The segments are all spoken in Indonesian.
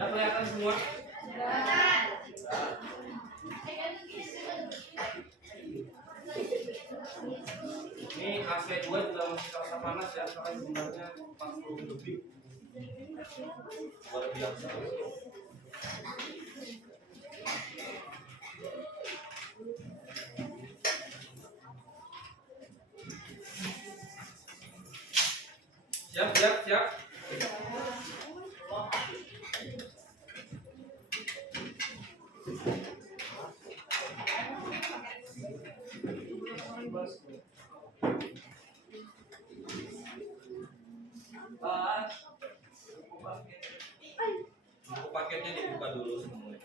Udah kelihatan semua? Ini AC2 juga masih terasa panas ya, karena sebenarnya 40 lebih. Luar biasa. Siap. Buku paketnya dibuka dulu semuanya.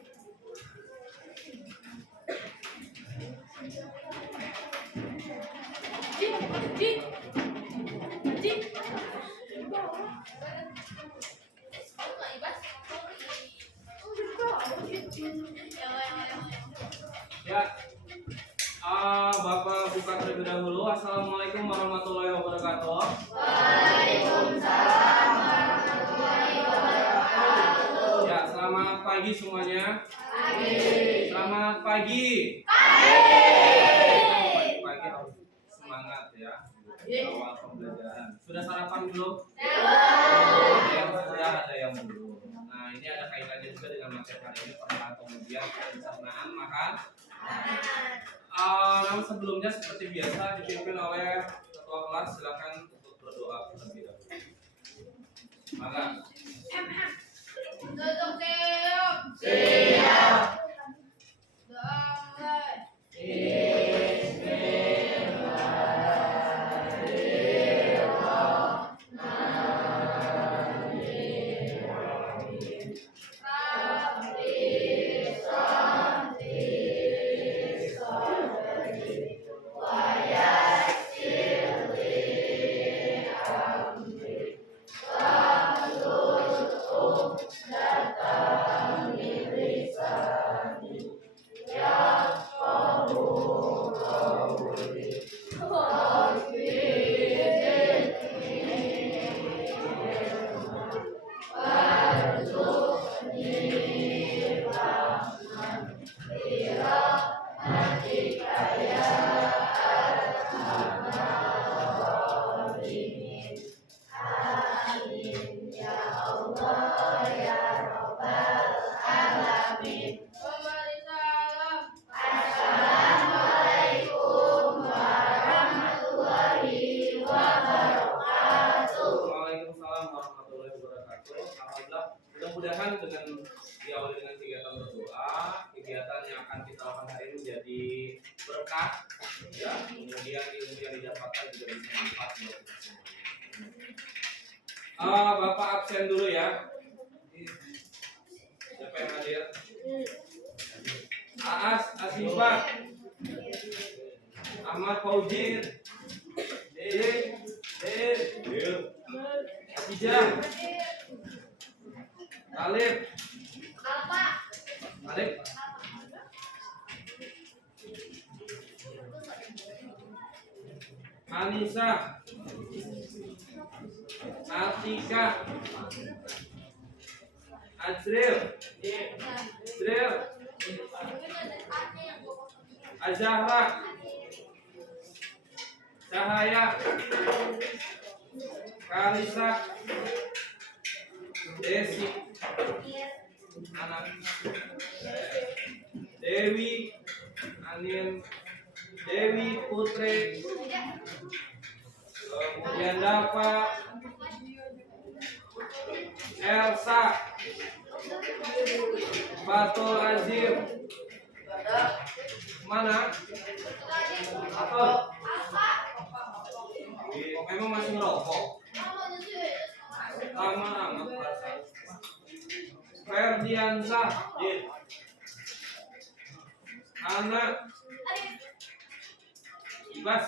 Ya, Bapak buka terlebih dahulu. Assalamualaikum warahmatullahi wabarakatuh. Waalaikumsalam warahmatullahi wabarakatuh. Ya, selamat pagi semuanya. Selamat pagi. Pagi harus semangat ya. Awal pembelajaran. Sudah sarapan belum? Sudah, ada yang belum. Nah, ini ada kaitannya juga dengan materi hari ini, perkenalan kemudian pencernaan makan. Namun sebelumnya seperti biasa dipimpin oleh ketua kelas, silakan untuk berdoa terlebih dahulu. Maka Siap. Waalaikumsalam warahmatullahi wabarakatuh. Alhamdulillah, mudah-mudahan dengan diawali dengan kegiatan berdoa, kegiatan yang akan kita lakukan hari ini menjadi berkah, ya. Kemudian ilmu yang didapatkan juga bisa manfaat buat kita semua. Bapak absen dulu ya. Siapa yang hadir? Aas, Asifah, Ahmad Fauzir, Hijah, Talib, Anissa, Atika, Azril, Azahra, Cahaya, Kalisa, Desi, anak Dewi, Anin, Dewi Putri, kemudian Dava, Elsa, Batul Azim, mana? Atau memang masih merokok? Lama amat perasaan. Ferdiansah, Anak, Ibas,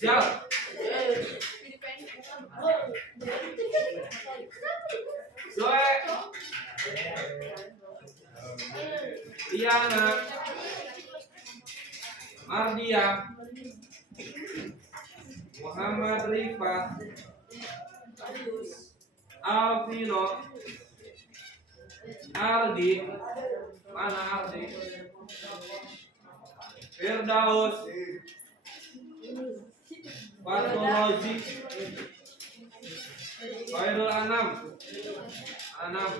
Jal, Zoe, Diana, Mardia, Muhammad Rizky, Rifat, Alvino, Ardi, mana Ardi? Firdaus, Patologi, Khairul Anam, Anam,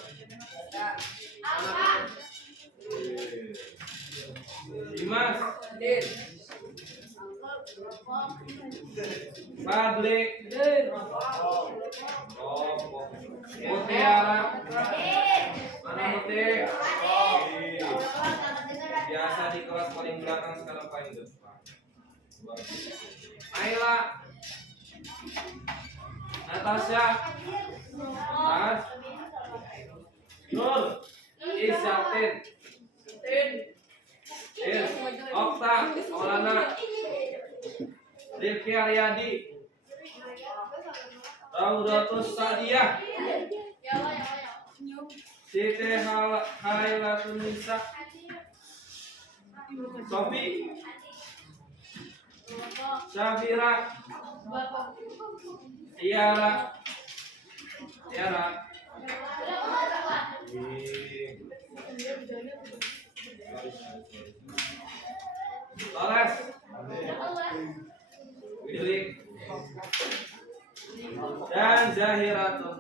Dimas, Fadli, Mutiara, mana Muti? Biasa di kelas paling belakang, sekarang paling depan. Ayla, Natasha, Mas, Nur, Isatin, Okta, Maulana, Rifki Aryadi, Raudatus Sadiyah, Siti Hailatun Nisa, Sofi, Syafira, Tiara, Toles, Willy, dan Zahiratun.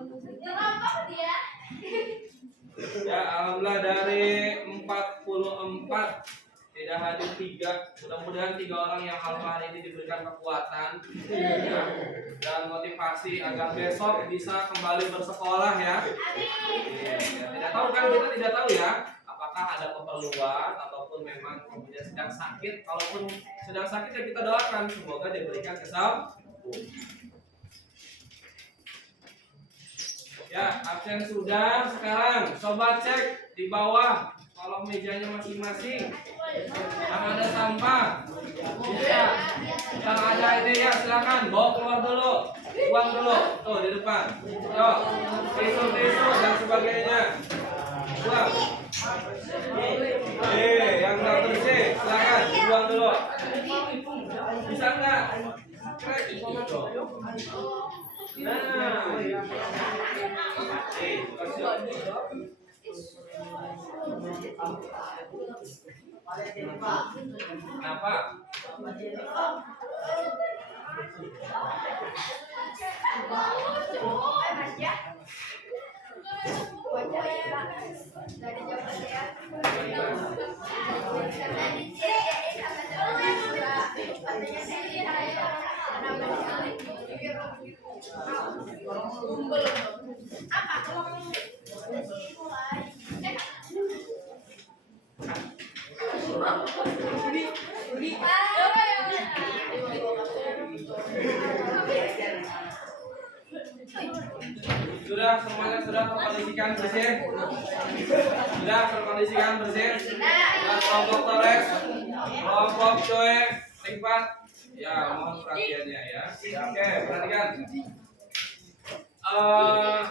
Ya, alhamdulillah dari 44 tidak hadir 3. Mudah-mudahan 3 orang yang hafal hari ini diberikan kekuatan ya, dan motivasi agar besok bisa kembali bersekolah ya. Tidak tahu kan, kita tidak tahu ya apakah ada keperluan ataupun memang kemudian sedang sakit. Kalaupun sedang sakit ya kita doakan semoga diberikan kesembuhan. Ya, absen sudah. Sekarang coba cek di bawah kolom mejanya masing-masing. Yang ada sampah bisa, yang ada ini ya silakan bawa keluar dulu, buang dulu tuh di depan. Yuk, tisu dan sebagainya buang. Yang nggak bersih silakan buang dulu. Bisa nggak? Kenapa? Sudah semuanya sudah terkondisikan bersih? Sudah terkondisikan bersih? Dan kelompok Torres, kelompok Joe, Rifat, ya mohon perhatiannya ya. Oke, perhatikan.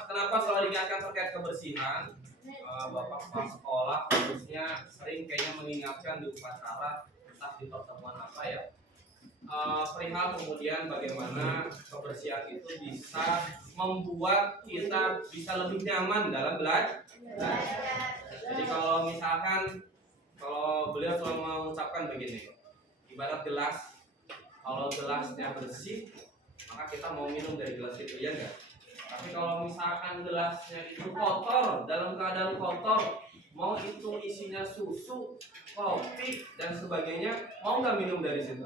Kenapa selalu diingatkan terkait kebersihan? Bapak kepala sekolah khususnya sering kayaknya mengingatkan di upacara, entah di pertemuan apa ya. Perihal kemudian bagaimana kebersihan itu bisa membuat kita bisa lebih nyaman dalam belajar. Jadi kalau misalkan beliau selalu mengucapkan begini, ibarat gelas, kalau gelasnya bersih maka kita mau minum dari gelas itu, ya enggak? Tapi kalau misalkan gelasnya itu kotor, dalam keadaan kotor, mau itu isinya susu, kopi dan sebagainya, mau nggak minum dari situ?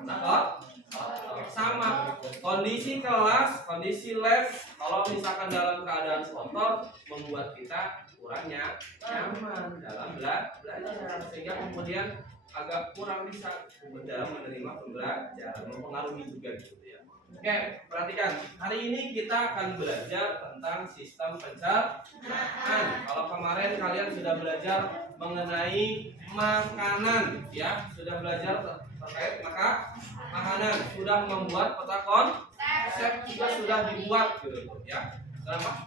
Nah, sama kondisi kelas, kondisi les, kalau misalkan dalam keadaan kotor membuat kita kurang nyaman dalam belajar, sehingga kemudian agak kurang bisa dalam menerima pembelajaran, mempengaruhi juga gitu ya. Oke, perhatikan. Hari ini kita akan belajar tentang sistem pencernaan. Kalau kemarin kalian sudah belajar mengenai makanan, ya, sudah belajar terkait makanan, sudah membuat peta konsep juga sudah dibuat gitu, ya. Kenapa?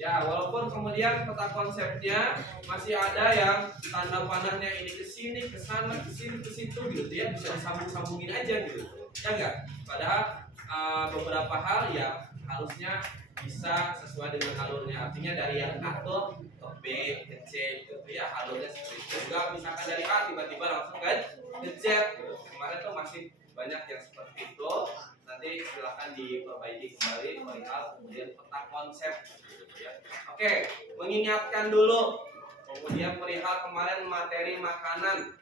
Ya, walaupun kemudian peta konsepnya masih ada yang tanda panahnya ini ke sini, ke sana, ke sini, ke situ gitu ya, bisa disambung-sambungin aja gitu. ya enggak? Padahal beberapa hal ya harusnya bisa sesuai dengan alurnya. Artinya dari yang A ke B ke C gitu ya, alurnya seperti itu. Juga misalkan dari A tiba-tiba langsung ke Z gitu. Kemarin tuh masih banyak yang seperti itu. Nanti silahkan diperbaiki kembali perihal kemudian peta konsep gitu ya. Oke, mengingatkan dulu. Kemudian perihal kemarin materi makanan,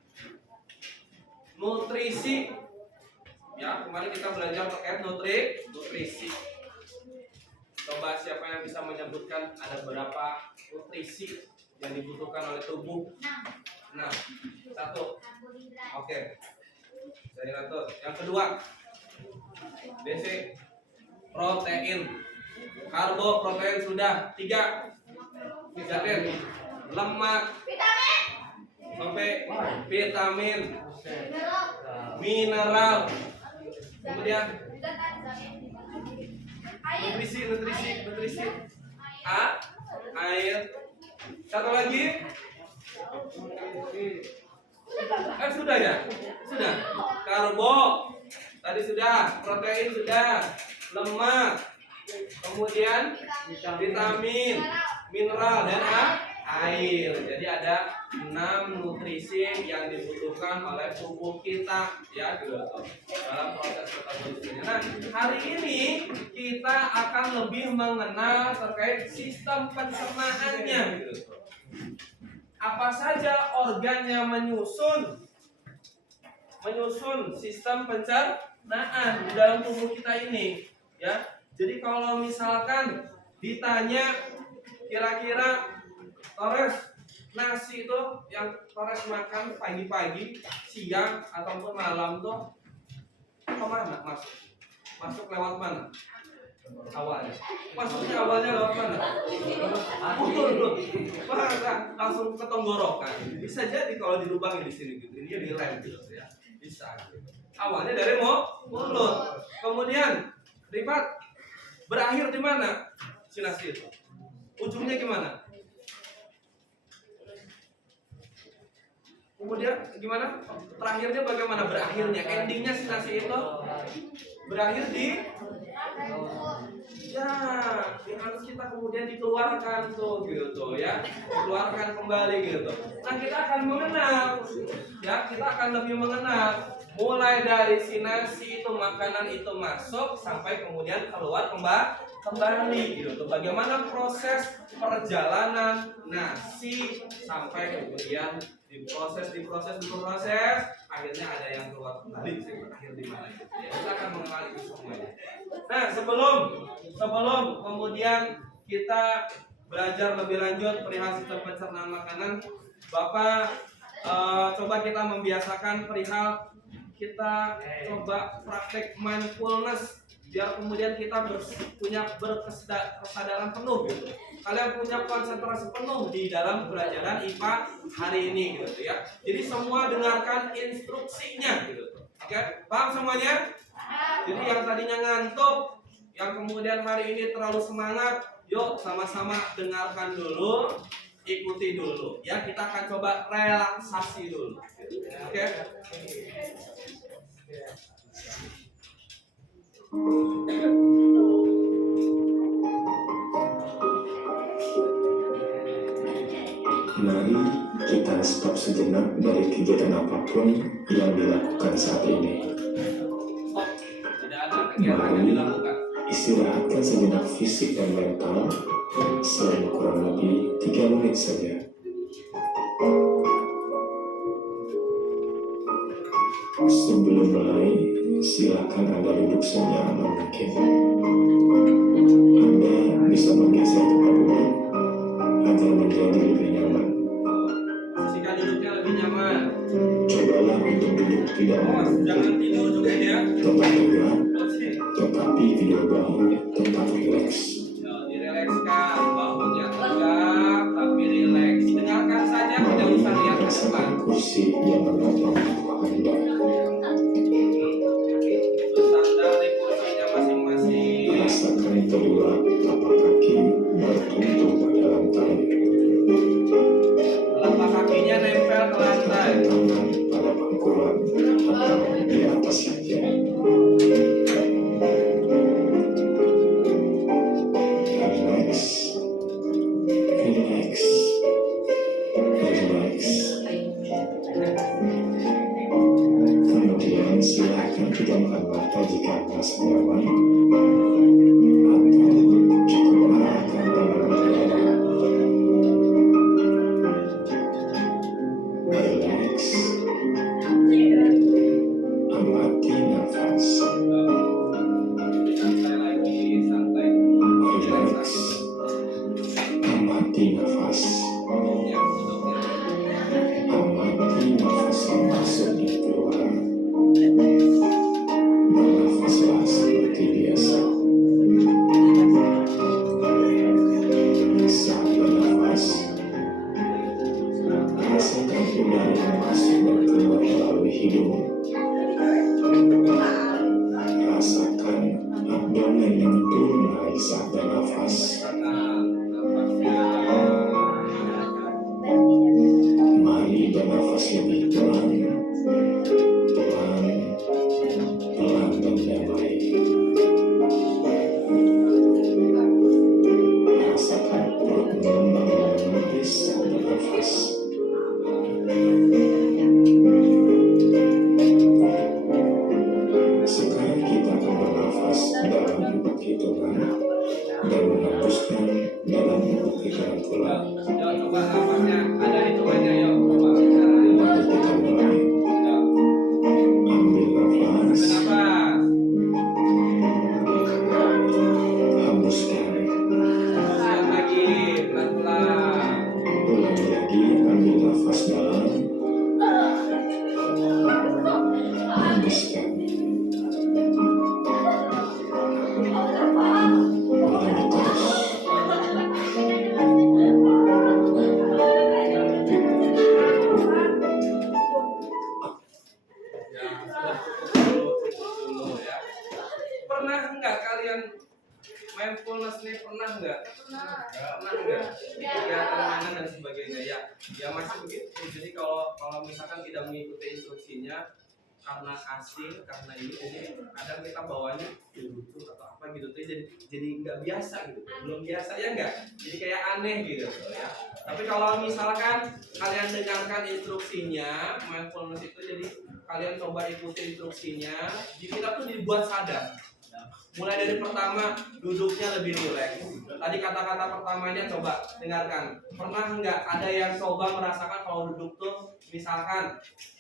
nutrisi. Ya, kemarin kita belajar terkait nutrisi. Coba siapa yang bisa menyebutkan ada berapa nutrisi yang dibutuhkan oleh tubuh? 6. 1. Oke. Saya atur. Yang kedua, BC protein. Karbo, protein sudah. 3. Lemak. Sampai vitamin. Mineral. Kemudian nutrisi. Air. Satu lagi. Sudah ya? Sudah. Karbo tadi sudah, protein sudah, lemak, kemudian vitamin, mineral dan air. Jadi ada 6 nutrisi yang dibutuhkan oleh tubuh kita ya gitu dalam proses metabolisme. Nah, hari ini kita akan lebih mengenal terkait sistem pencernaannya gitu. Apa saja organ yang menyusun sistem pencernaan di dalam tubuh kita ini ya. Jadi kalau misalkan ditanya kira-kira Torres nasi itu yang Torres makan pagi-pagi, siang ataupun malam tuh kemana masuk lewat mana awalnya? Masuknya awalnya lewat mana? Langsung ke tenggorokan. Bisa jadi kalau di lubang di sini gitu, ini di lem gitu ya. Bisa. Awalnya dari mulut. Kemudian Rifat berakhir di mana? Si nasi itu. Ujungnya gimana? Kemudian gimana? Terakhirnya bagaimana? Berakhirnya, endingnya si nasi itu berakhir di ya, yang harus kita kemudian dikeluarkan tuh gitu ya, dikeluarkan kembali gitu. Nah, kita akan mengenal ya, kita akan lebih mengenal mulai dari si nasi itu, makanan itu masuk sampai kemudian keluar kembali gitu. Bagaimana proses perjalanan nasi sampai kemudian diproses, akhirnya ada yang keluar kembali, akhir di mana gitu ya. Kita akan mengenal itu semuanya. Nah, sebelum kemudian kita belajar lebih lanjut perihal sistem pencernaan makanan, Bapak coba kita membiasakan perihal kita coba praktek mindfulness biar kemudian kita punya berkesadaran penuh gitu. Kalian punya konsentrasi penuh di dalam pelajaran IPA hari ini gitu ya. Jadi semua dengarkan instruksinya gitu. Oke, paham semuanya? Jadi yang tadinya ngantuk, yang kemudian hari ini terlalu semangat, yuk sama-sama dengarkan dulu, ikuti dulu. Ya, kita akan coba relaksasi dulu. Oke? Mari kita stop sejenak dari kegiatan apapun yang dilakukan saat ini. Mari istirahatkan sejenak fisik dan mental selama kurang lebih 3 menit saja. Sebelum mulai, silakan Anda duduk senyaman mungkin. Anda bisa menggeser tempat duduk agar menjadi lebih nyaman. Jika duduknya lebih nyaman, Cobalah untuk duduk tidak jangan tidur juga ya. tetap tegak, tetapi kedua bahu tetap rileks. Direlekskan, bahunya tegak tapi rileks. Dengarkan saja, tidak usah lihat ke depan. Rasakan kursi yang menopang tubuh Anda. Bersandar di kursinya masing-masing. Rasakan kedua telapak kaki bertumpu pada lantai. Telapak kakinya nempel ke lantai. Tangan pada pangkuan atau di atas saja. kata sejauh atau cukup arahkan tangan relax, amati nafas, Santai lagi, santai. relax, amati nafas, Duduknya, duduknya. amati nafas yang masuk dan keluar. Bernafaslah seperti biasa. Saat bernafas, rasakan udara yang masuk dan keluar melalui hidung. Rasakan abdomen yang turun naik saat bernafas. Mari bernafas lebih pelan, pelan, pelan dan damai. Rasakan perut mengembang dan menepis saat bernafas. Sekarang kita akan bernafas dalam 4 hitungan dan menghembuskan dalam 4 hitungan pula. Yuk, coba nafasnya. Ada hitungannya, yuk. Coba. Mari kita mulai. Yuk. Ambil nafas, Nafas. hembuskan. Hembuskan lagi, pelan-pelan. Ulangi lagi, ambil nafas dalam, hembuskan. Ulangi terus. Ya, sudah cukup dulu ya. Pernah nggak kalian mindfulness nih, pernah nggak? Pernah nggak? Kegiatan mana dan sebagainya ya? Ya masih begitu. Jadi kalau misalkan tidak mengikuti instruksinya karena asing, karena ini, jadi kadang kita bawanya lucu atau apa gitu tuh, jadi nggak biasa gitu, belum biasa ya nggak? Jadi kayak aneh gitu ya. Tapi kalau misalkan kalian dengarkan instruksinya, mindfulness itu jadi kalian coba ikuti instruksinya, jadi kita tuh dibuat sadar. Mulai dari pertama, duduknya lebih rileks. Tadi kata-kata pertamanya coba dengarkan. Pernah nggak ada yang coba merasakan kalau duduk tuh, misalkan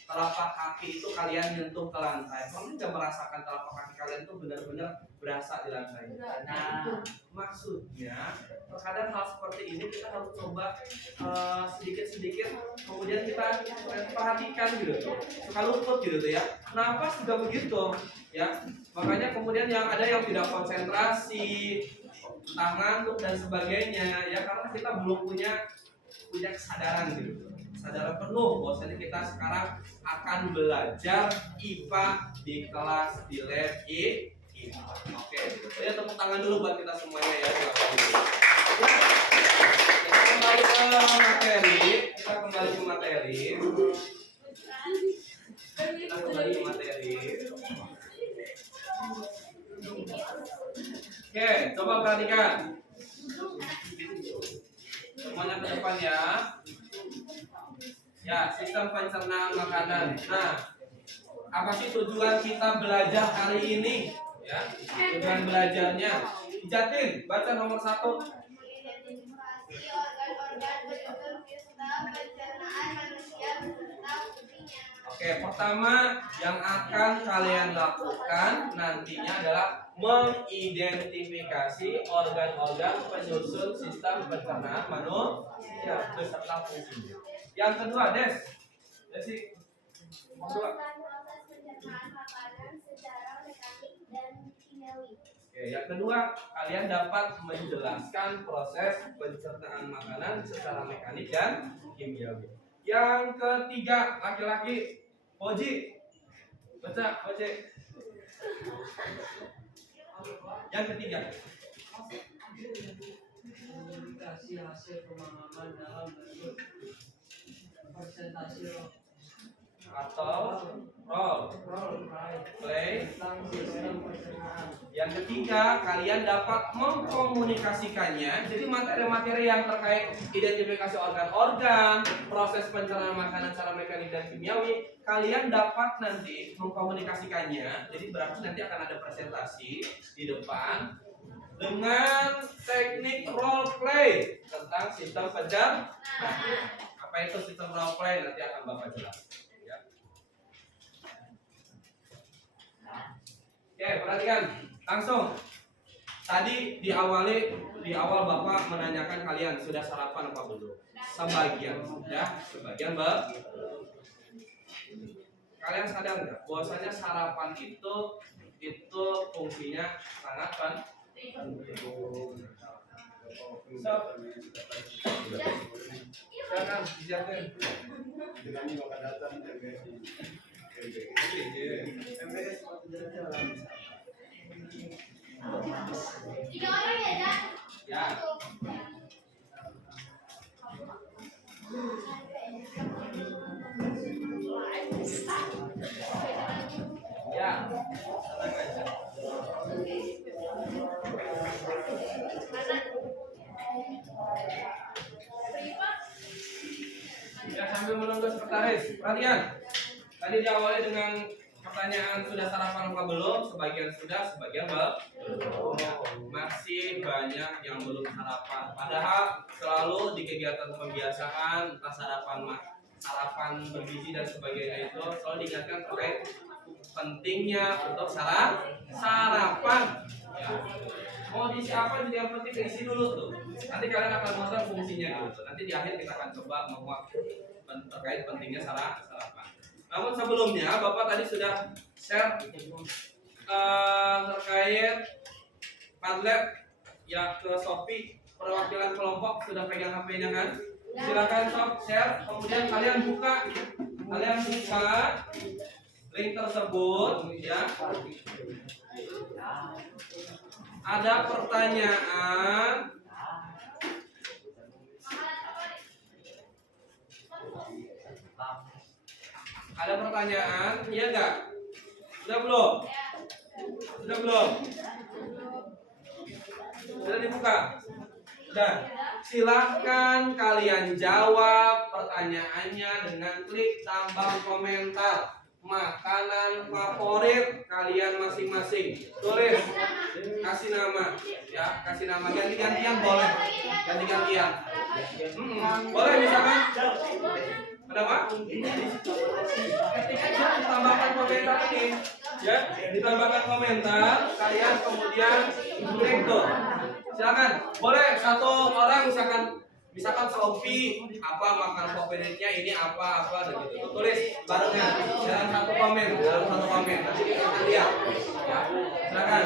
telapak kaki itu kalian nyentuh ke lantai. Pernah nggak merasakan telapak kaki kalian tuh benar-benar berasa di lantai? Nah, maksudnya terkadang hal seperti ini kita harus coba sedikit-sedikit, kemudian kita perhatikan gitu. Suka luput gitu tuh ya. Nafas juga begitu ya. Makanya kemudian yang ada yang tidak konsentrasi, entah ngantuk dan sebagainya ya, karena kita belum punya kesadaran gitu, kesadaran penuh bahwasanya kita sekarang akan belajar IPA di kelas di lab IPA. Oke, ya tepuk tangan dulu buat kita semuanya ya. Kita kembali ke materi. Kita kembali ke materi. Oke, coba perhatikan. Semuanya ke depan ya. Ya, sistem pencernaan makanan. Nah, apa sih tujuan kita belajar hari ini? Ya, tujuan belajarnya. Jatin, baca nomor 1. Mengidentifikasi organ-organ penyusun sistem pencernaan manusia beserta fungsinya. Oke, pertama yang akan kalian lakukan nantinya adalah mengidentifikasi organ-organ penyusun sistem pencernaan manusia beserta fungsinya. Yang kedua, Desi. Kedua. Melakukan proses pencernaan makanan secara mekanik dan kimiawi. Oke, yang kedua, kalian dapat menjelaskan proses pencernaan makanan secara mekanik dan kimiawi. Yang ketiga, laki-laki, Oji. Baca, Oji. Yang ketiga. Komunikasi hasil pemahaman dalam bentuk presentasi atau role play. Yang ketiga, kalian dapat mengkomunikasikannya. Jadi materi-materi yang terkait identifikasi organ-organ, proses pencernaan makanan secara mekanik dan kimiawi, kalian dapat nanti mengkomunikasikannya. Jadi berarti nanti akan ada presentasi di depan dengan teknik role play tentang sistem pencernaan. Apa itu sistem role play nanti akan Bapak jelaskan. Oke, perhatikan langsung. Tadi di awal Bapak menanyakan kalian sudah sarapan apa belum? Sebagian sudah, sebagian belum. Kalian sadar nggak bahwasanya sarapan itu fungsinya sangat penting. Silakan disiapkan. Tiga orang ya, Dak? Ya. Ya. Ya, sambil menunggu sekretaris. Perhatian. Tadi diawali dengan pertanyaan sudah sarapan apa belum? Sebagian sudah, sebagian belum. Masih banyak yang belum sarapan. Padahal selalu di kegiatan pembiasaan entah sarapan bergizi dan sebagainya itu selalu diingatkan terkait pentingnya untuk sarapan. Ya. Mau diisi apa juga yang penting diisi dulu tuh. Nanti kalian akan mengetahui fungsinya dulu. Nanti di akhir kita akan coba menguak terkait pentingnya sarapan. Namun sebelumnya Bapak tadi sudah share terkait Padlet ya ke Shopee, perwakilan kelompok sudah pegang HP-nya kan? Silakan sob share, kemudian kalian buka link tersebut ya. Ada pertanyaan. Ada pertanyaan, iya enggak? Sudah belum? Sudah belum? Sudah dibuka? Sudah. Silahkan kalian jawab pertanyaannya dengan klik tambah komentar makanan favorit kalian masing-masing. Tulis, kasih nama, ya, kasih nama ganti-gantian boleh, ganti-gantian. Boleh misalkan. Kenapa? Ketik aja ditambahkan komentar ini, ya, ditambahkan komentar, kalian kemudian klik tuh. Silakan, boleh satu orang misalkan Sofi apa makanan favoritnya ini apa dan gitu. Tulis barengnya dalam satu komen, nanti kita akan lihat. Ya, silakan.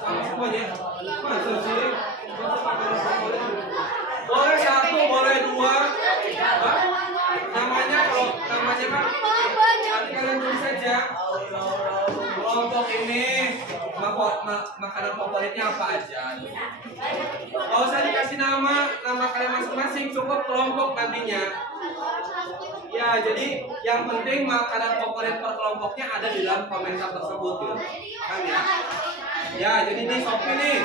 Sama semuanya. Masa sih? Boleh satu, boleh dua. Namanya kan nanti kalian tulis saja. Kelompok ini makanan favoritnya apa aja. Gak usah dikasih nama kalian masing-masing, cukup kelompok nantinya. Ya, jadi yang penting makanan favorit per kelompoknya ada di dalam komentar tersebut gitu. Kan ya? Ya, jadi ini Shopee nih.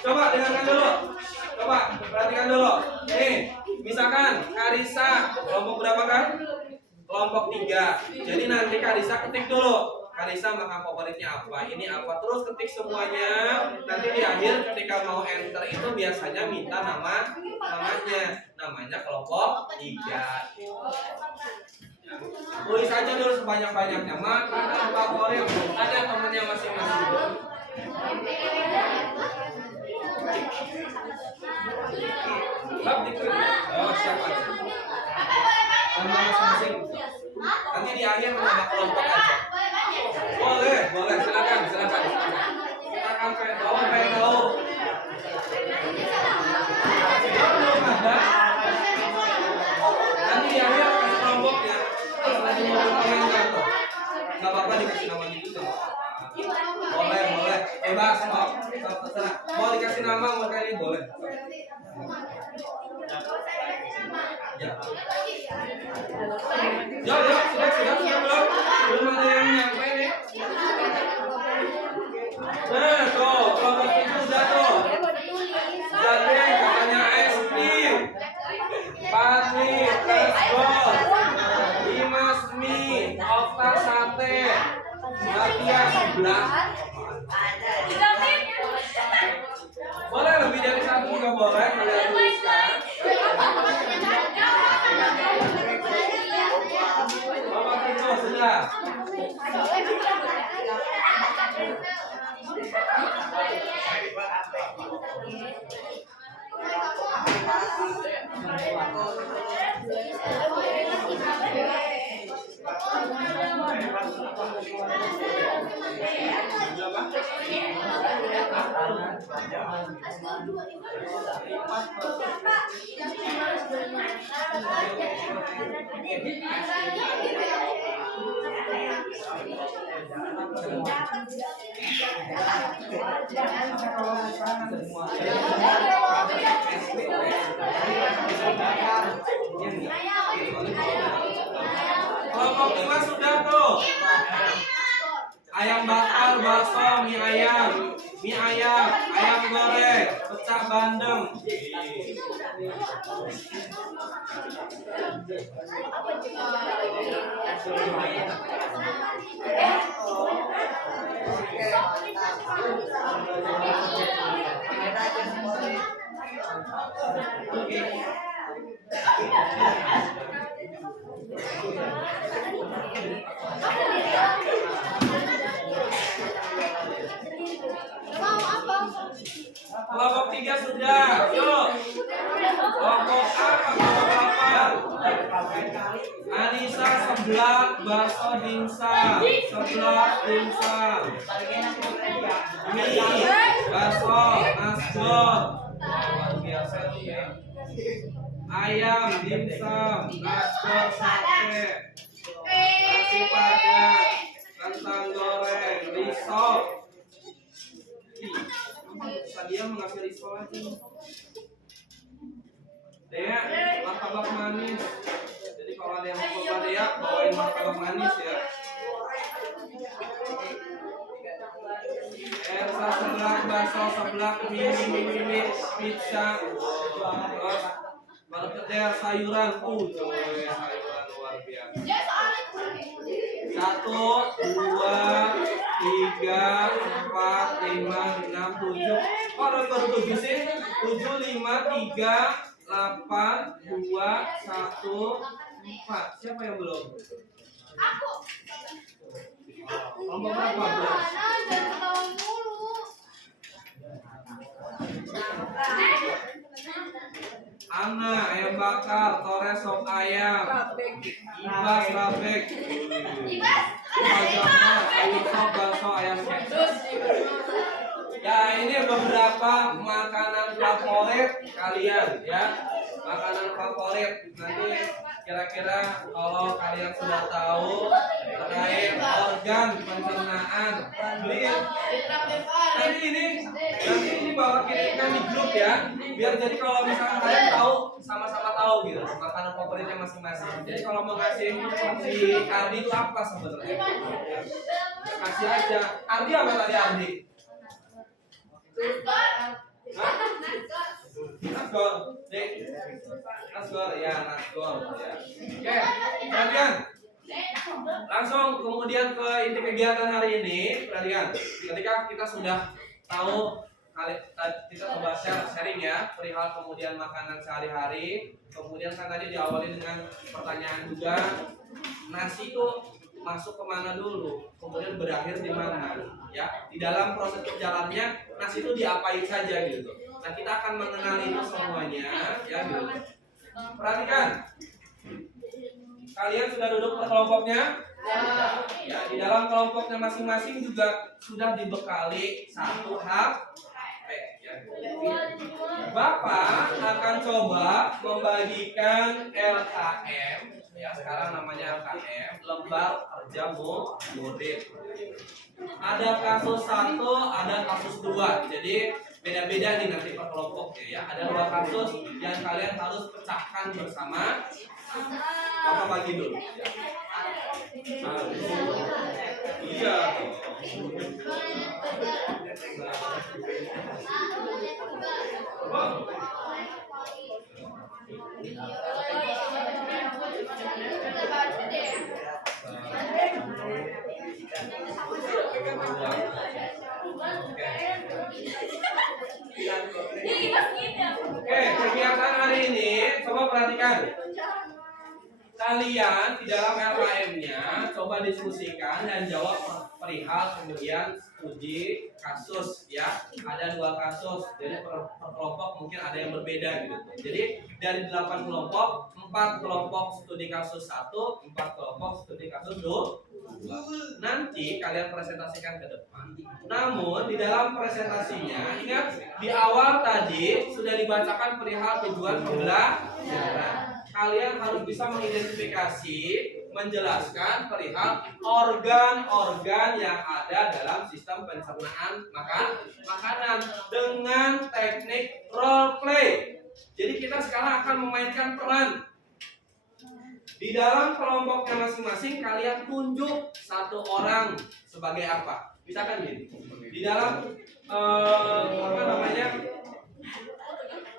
Coba dengarkan dulu. Coba perhatikan dulu. Nih, misalkan Karisa kelompok berapa kan? Kelompok 3. Jadi nanti Karisa ketik dulu. Karisa makan favoritnya apa? Ini apa? Terus ketik semuanya. Nanti di akhir ketika mau enter itu biasanya minta namanya kelompok 3. Tulis aja dulu sebanyak-banyaknya makanan favorit. Tanya temannya masing-masing. Oh, siapa? Nama masing-masing. Nanti di akhir nama kelompok aja. Boleh, silakan. Silakan pengen tahu. Belum ada. Nanti di akhir kasih kelompoknya. Kalau lagi mau komentar tuh, nggak apa-apa dikasih nama gitu sama. Boleh. Bebas, terserah. Mau dikasih nama mau kali boleh. Ya. Sudah belum ada yang nyampe nih. Nah, tuh, kelompok itu sudah tuh. Jadi katanya SP, Patri, Kasbol, Dimas Mi, Okta Sate, Matia 11. Boleh lebih dari satu juga boleh, kalian tuliskan. Bapak itu sudah. Kelompok 5 sudah tuh. Ayam bakar, bakso, mie ayam, ayam goreng, pecah bandeng. Kelompok 3 sudah. Yuk. Kelompok A, kelompok apa? Anissa seblak, bakso dimsum, seblak dimsum. Mie, bakso, nasgor. Luar biasa ya. Ayam, dimsum, nasgor, sate, nasi padang, kentang goreng, risol. Dia mengasih risol lagi. Dea, martabak manis. Jadi kalau ada yang mau coba Dea, bawain martabak manis ya. Elsa seblak, bakso seblak, mie, pizza. Terus baru ke Dea sayuran. Sayuran luar biasa. 1, 2, 3, 4, 5, 6, 7. Baru 7 sih. 7, 5, 3, 8, 2, 1, 4. Siapa yang belum? Aku. Kelompok berapa belum? Ana, ayam bakar, Tore sop ayam, Ibas rabek, sayur sop, bakso, ayam kecap. Ya, ini beberapa makanan favorit kalian ya. Makanan favorit. Nanti kira-kira kalau kalian sudah tahu terkait organ pencernaan, nanti ini bawa kirimkan di grup ya. Biar jadi kalau misalkan kalian tahu, sama-sama tahu gitu makanan favoritnya masing-masing. Jadi kalau mau ngasih si Ardi itu apa sebenarnya? Kasih aja. Ardi apa tadi Ardi? Nasgor, Nasgor ya. Oke, perhatikan. Langsung kemudian ke inti kegiatan hari ini. Perhatikan, ketika kita sudah tahu kita coba sharing ya perihal kemudian makanan sehari-hari. Kemudian kan tadi diawali dengan pertanyaan juga, nasi itu masuk kemana dulu, kemudian berakhir di mana ya. Di dalam proses perjalanannya nasi itu diapain saja gitu. Nah, kita akan mengenali itu semuanya ya gitu. Perhatikan, kalian sudah duduk per kelompoknya ya. Di dalam kelompoknya masing-masing juga sudah dibekali satu HP ya. Bapak akan coba membagikan LKM ya, sekarang namanya LKM, lembar kerja murid. Ada kasus 1, ada kasus 2. Jadi beda-beda nih nanti per kelompoknya ya. Ada 2 kasus yang kalian harus pecahkan bersama. Bapak bagi dulu. Iya. Oke, kegiatan hari ini coba perhatikan. Kalian di dalam LKM-nya coba diskusikan dan jawab perihal kemudian studi kasus ya. Ada 2 kasus, jadi per kelompok mungkin ada yang berbeda gitu. Jadi dari 8 kelompok, 4 kelompok studi kasus 1, 4 kelompok studi kasus 2. Nanti kalian presentasikan ke depan. Namun di dalam presentasinya ingat di awal tadi sudah dibacakan perihal tujuan pembelajaran. Kalian harus bisa mengidentifikasi, menjelaskan perihal organ-organ yang ada dalam sistem pencernaan makanan dengan teknik role play. Jadi kita sekarang akan memainkan peran. Di dalam kelompoknya masing-masing kalian tunjuk 1 orang sebagai apa? Misalkan gini. Di dalam apa namanya?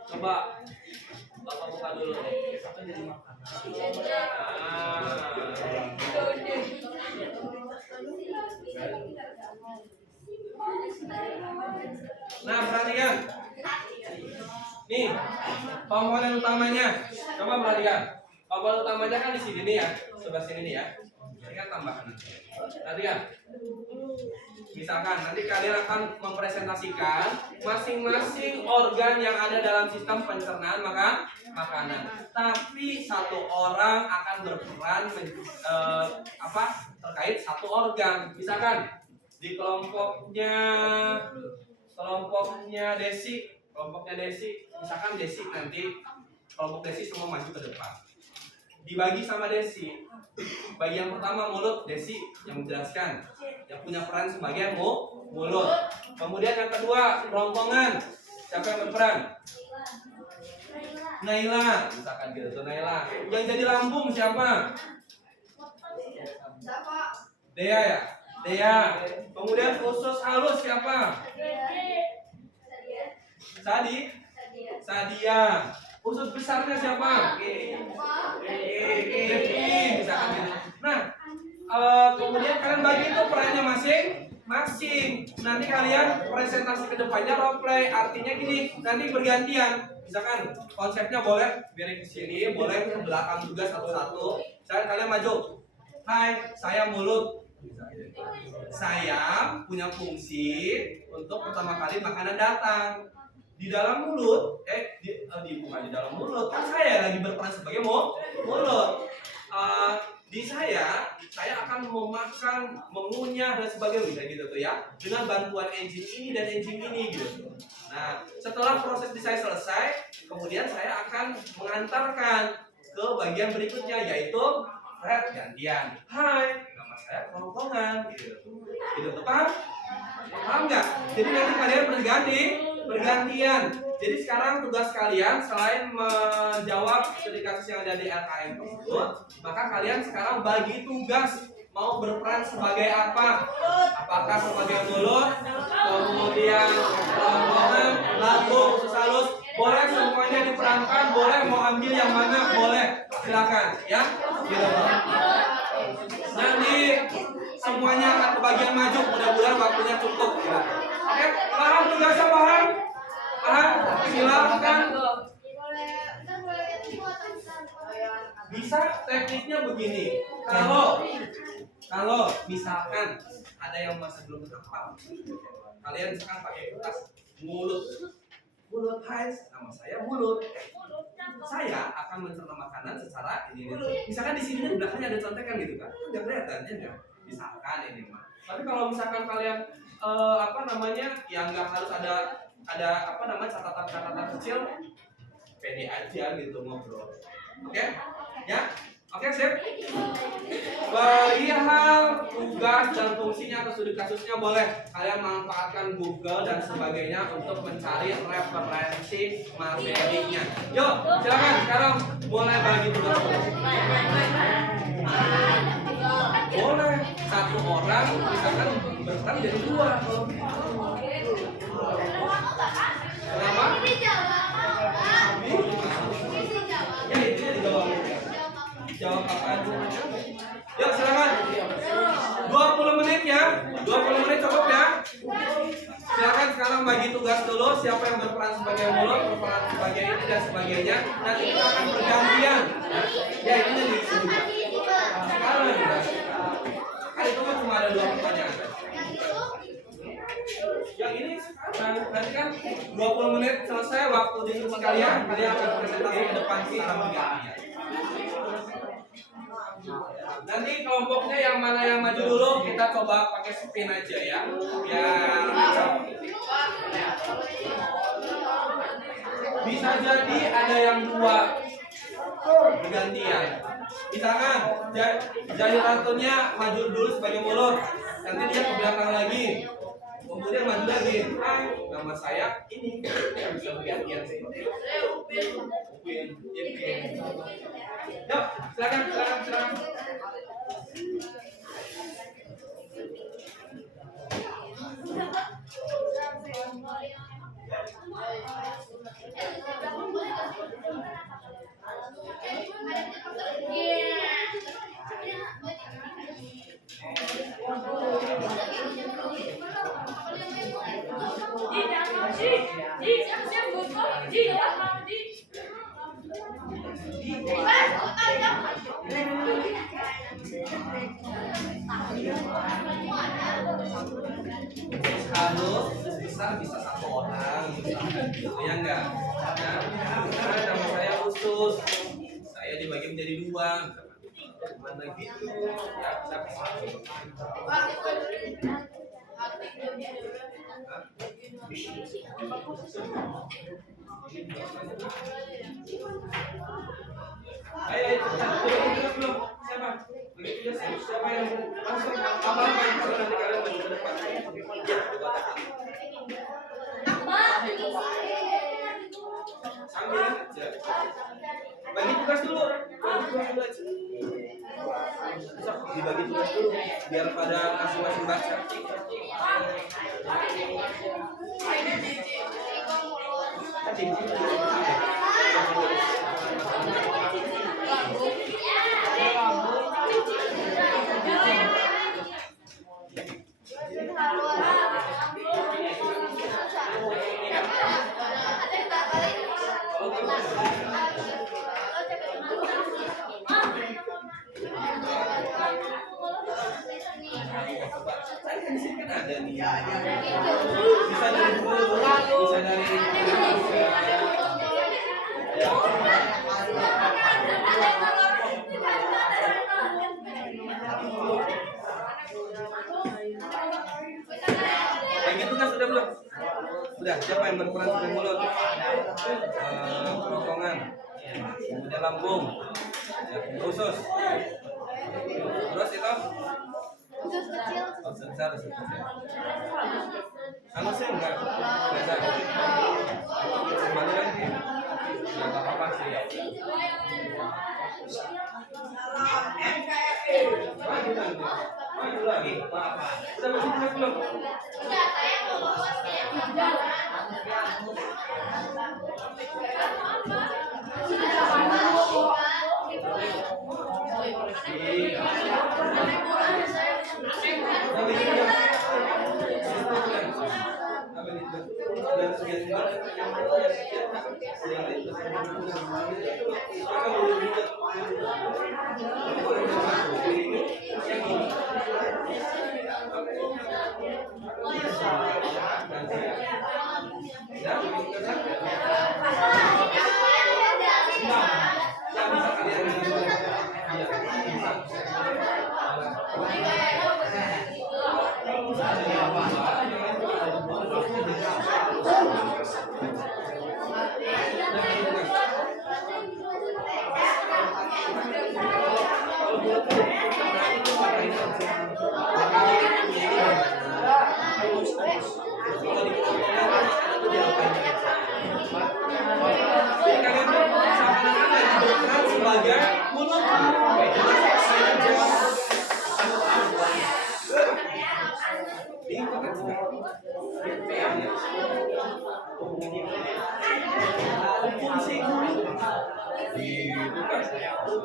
Coba Bapak buka dulu nih. Satu jadi makan. Nah, perhatikan. Nih, komponen utamanya. Coba perhatikan. Komponen utamanya kan di sini nih ya, sebelah sini nih ya. Ini kan tambahan. Perhatikan. Misalkan nanti kalian akan mempresentasikan masing-masing organ yang ada dalam sistem pencernaan makanan. Tapi 1 orang akan berperan terkait 1 organ. Misalkan di kelompoknya Desi, misalkan Desi nanti kelompok Desi semua maju ke depan. Dibagi sama Desi. Bagian pertama mulut, Desi yang menjelaskan, yang punya peran sebagai mulut. Kemudian yang kedua rongkongan, siapa yang berperan? Naila, misalkan gitu tuh Naila. Yang jadi lambung siapa? Dea ya, Dea. Kemudian usus halus siapa? Sadia. Usus besarnya siapa? Misalkan gitu. Nah, kemudian kalian bagi itu perannya masing-masing. Nanti kalian presentasi ke depannya role play. Artinya gini, nanti bergantian. Misalkan konsepnya boleh biar ke sini, boleh ke belakang juga satu-satu. Misalkan kalian maju. Hai, saya mulut. Saya punya fungsi untuk pertama kali makanan datang. Di dalam mulut, bukan di dalam mulut, kan saya lagi berperan sebagai mulut. Di saya akan memakan, mengunyah dan sebagainya gitu tuh ya, dengan bantuan enzim ini dan enzim ini gitu. Nah, setelah proses di saya selesai, kemudian saya akan mengantarkan ke bagian berikutnya yaitu gantian. Hai, nama saya Kerongkongan gitu. Gitu tuh, paham nggak? Jadi nanti kalian bergantian. Jadi sekarang tugas kalian selain menjawab studi kasus yang ada di LKM tersebut, maka kalian sekarang bagi tugas mau berperan sebagai apa? Apakah sebagai mulut, kemudian rongkongan, lambung, usus halus, boleh semuanya diperankan, boleh mau ambil yang mana, boleh, silakan, ya. Gitu. Nanti semuanya akan kebagian maju, mudah-mudahan waktunya cukup. Ya. Oke, paham tugasnya, paham? Paham? Silakan. Bisa tekniknya begini. Kalau misalkan ada yang masih belum hafal, kalian misalkan pakai kertas mulut, hai, nama saya mulut. Saya akan mencerna makanan secara ini. Misalkan di sini di belakangnya ada contekan gitu kan, nggak kelihatan ya nggak? Misalkan ini mah. Tapi kalau misalkan kalian yang nggak harus ada catatan kecil, pede aja gitu ngobrol. Oke? Ya? Oke, sip. Bagi hal tugas dan fungsinya atau studi kasusnya boleh kalian manfaatkan Google dan sebagainya untuk mencari referensi materinya. Yuk, silakan sekarang mulai bagi tugas. Boleh satu orang misalkan berperan jadi dua. Kenapa? Ya itu ya dijawab apa aja. Yuk silakan. 20 menit ya. 20 menit cukup ya. Silakan sekarang bagi tugas dulu. Siapa yang berperan sebagai mulut, berperan sebagai ini dan sebagainya. Nanti kita akan bergantian. Ya ini di sekarang ya. Kan itu kan cuma ada 2 pertanyaan. Yang ini sekarang nanti kan 20 menit selesai waktu diskusi kalian akan presentasi ke depan kita bergantian. Nanti kelompoknya yang mana yang maju dulu kita coba pakai spin aja ya, biar bisa jadi ada yang 2 bergantian. Misalkan jadi ratunya maju dulu sebagai mulut, nanti dia ke belakang lagi, kemudian maju lagi. Hai, nama saya ini, bisa bergantian sih. Upin. Yuk, silakan. Halus besar bisa 1 orang gitu ya enggak ya, nama saya khusus saya dibagi menjadi 2 mana gitu ya bisa. Ayo belum siapa yang langsung apa yang nanti kalian maju ke depan. Sambil aja. Bagi tugas dulu aja. Dibagi tugas dulu biar pada masing-masing baca. Ada nih. Bisa dari dulu, bisa dari Bagi tugas sudah belum? Sudah, siapa yang berperan sebagai mulut? Kerongkongan, kemudian lambung, usus. Terus itu? Usus kecil. Usus besar, usus kecil. Anu sih enggak? Biasa. Kembali lagi. Enggak apa-apa sih. Maju lagi. Sudah masih tugas belum? Sudah, saya mau bawa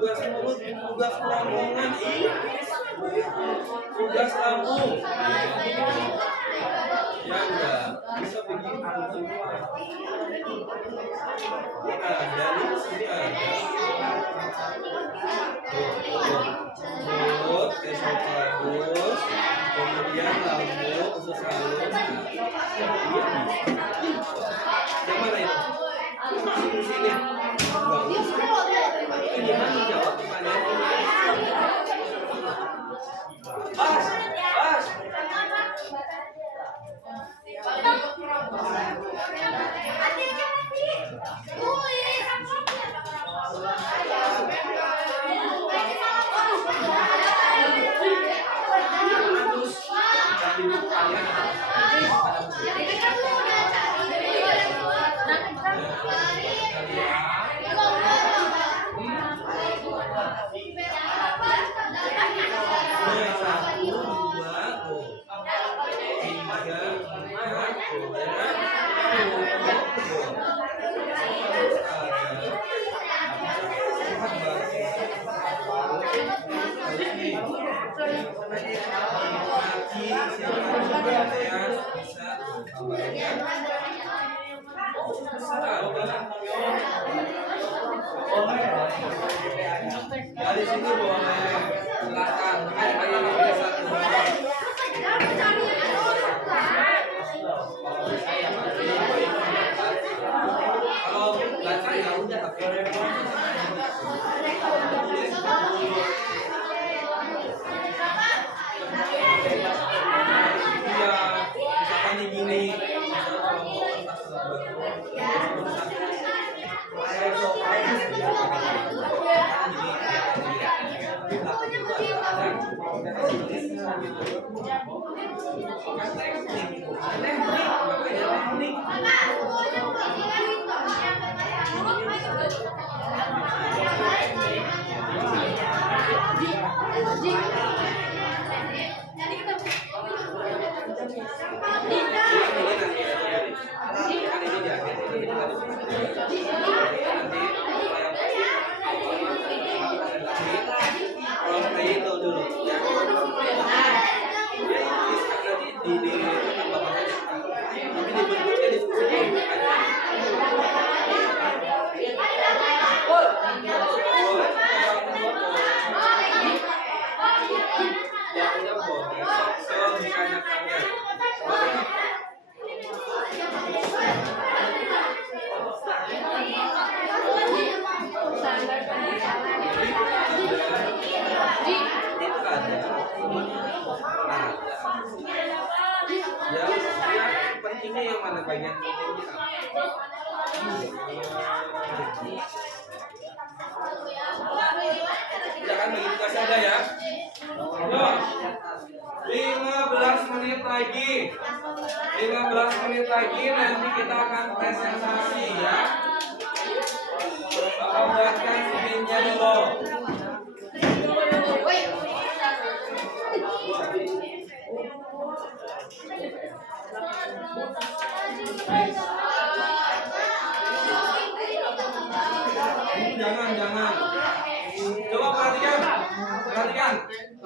tugas mulut, tugas lamongan, tugas lambung. Ya enggak bisa begitu semua. Ini ada di sini ada. Mulut, esofagus, kemudian lambung, usus halus. Yang mana itu? Sini. Ini gimana jawab pertanyaannya? Pas. Dari sini boleh silakan. Kalau baca ya udah misalkan gini. Pentingnya yang mana bagian pentingnya? Jangan bagi tugas ada ya. 15 menit lagi. 15 menit lagi nanti kita akan presentasi ya. Bapak buatkan screen-nya dulu. Jangan. Coba perhatikan.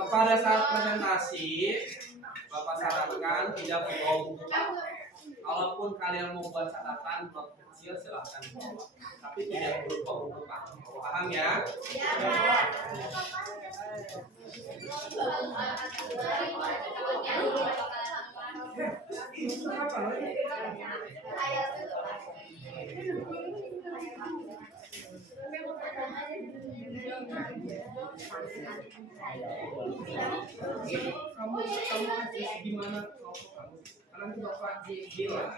Pada saat presentasi, Bapak sarankan tidak membawa buku. Kalaupun kalian mau buat catatan, not kecil silahkan bawa. Tapi tidak berupa buku paham ya? Kamu gimana? Nanti Bapak bilang.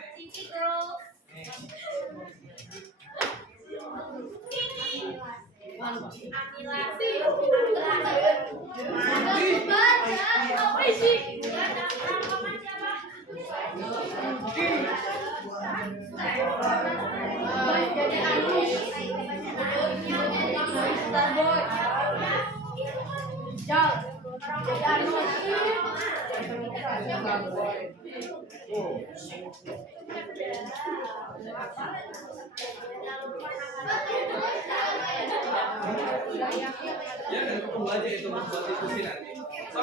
Ya, dan tunggu aja itu buat diskusi nanti. So.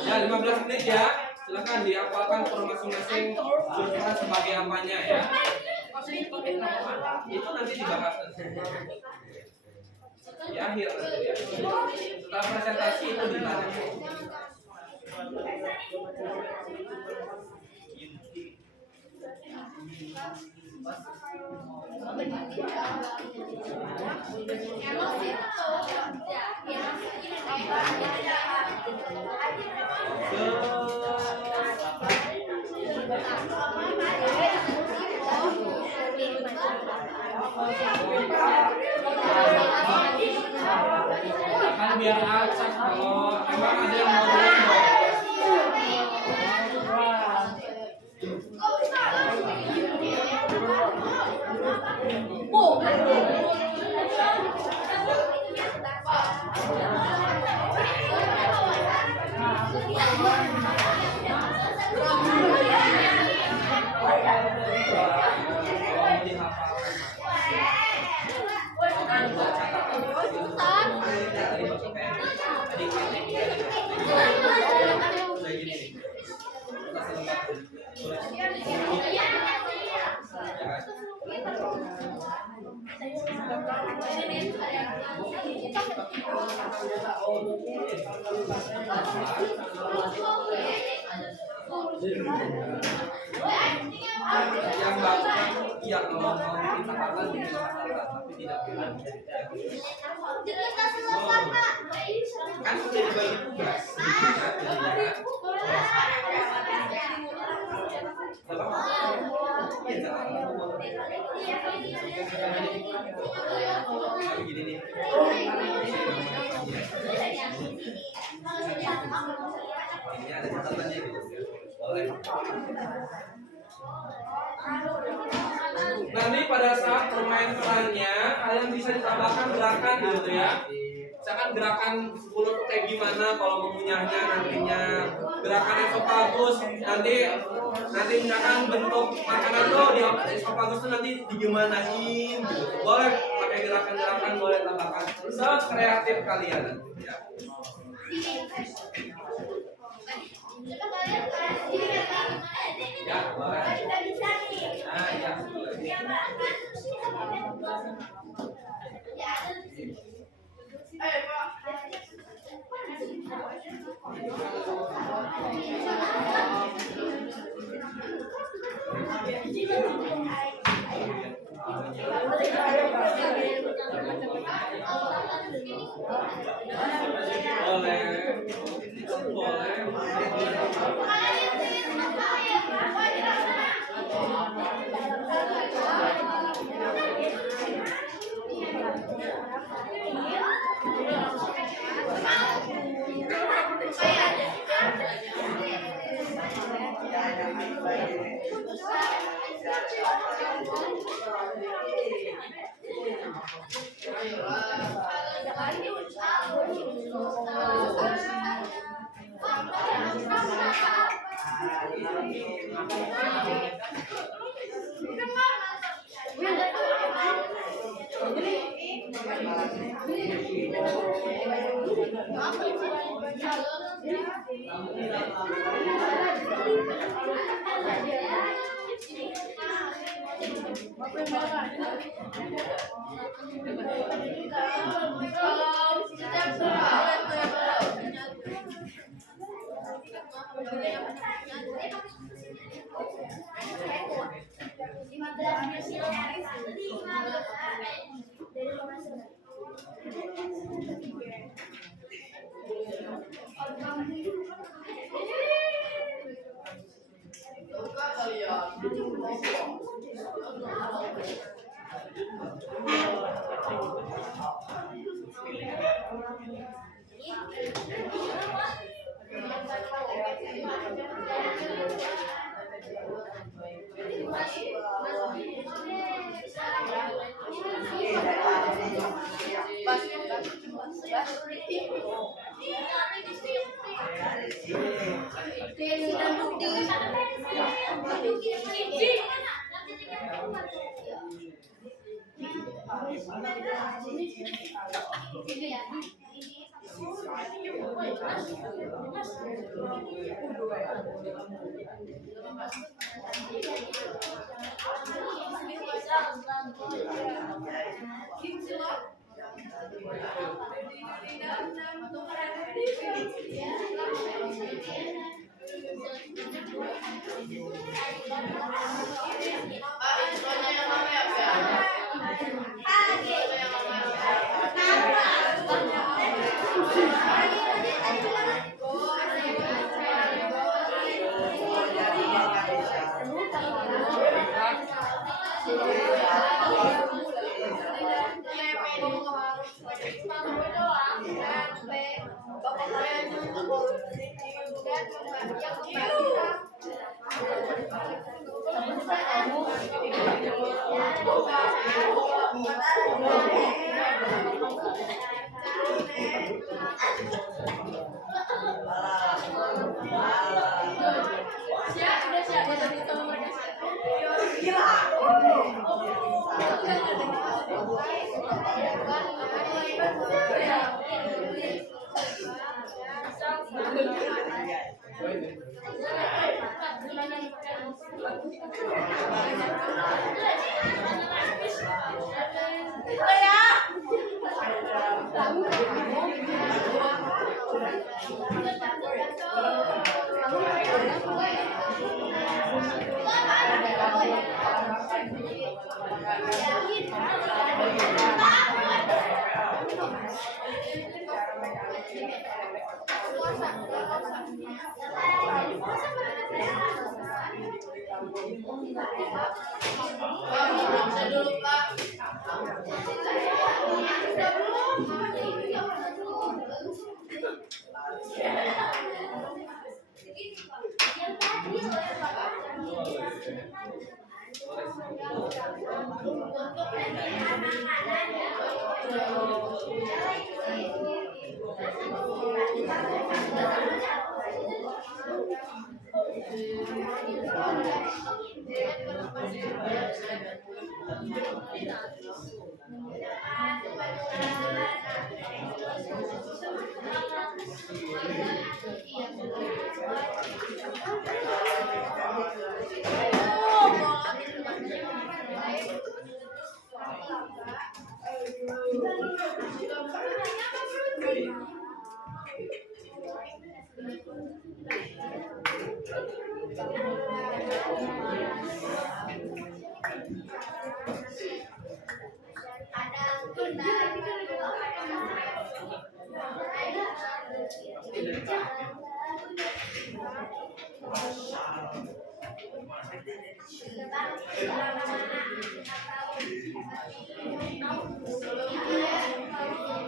Ya, 15 menit ya. Silakan dihafalkan per masing-masing jurusan sebagai apanya ya. Itu nanti dibahas di akhir nanti ya. Setelah presentasi itu ditanya. Kan biar acak kalau emang ada yang mau ngomong. Yang bagus yang mau kita katakan tapi tidak bilang kan sudah dibagi tugas begini nih ini ada catatannya gitu boleh. Nanti pada saat bermain perannya kalian bisa ditambahkan gerakan gitu ya. Misalkan gerakan 10 tuh kayak gimana kalau mengunyahnya nantinya. Gerakan esofagus nanti misalkan bentuk makanan tuh di esofagus tuh nanti digimanain gitu. Boleh pakai gerakan-gerakan boleh tambahkan. Sekreatif kalian nanti ya. Ya, boleh. Nah, ya.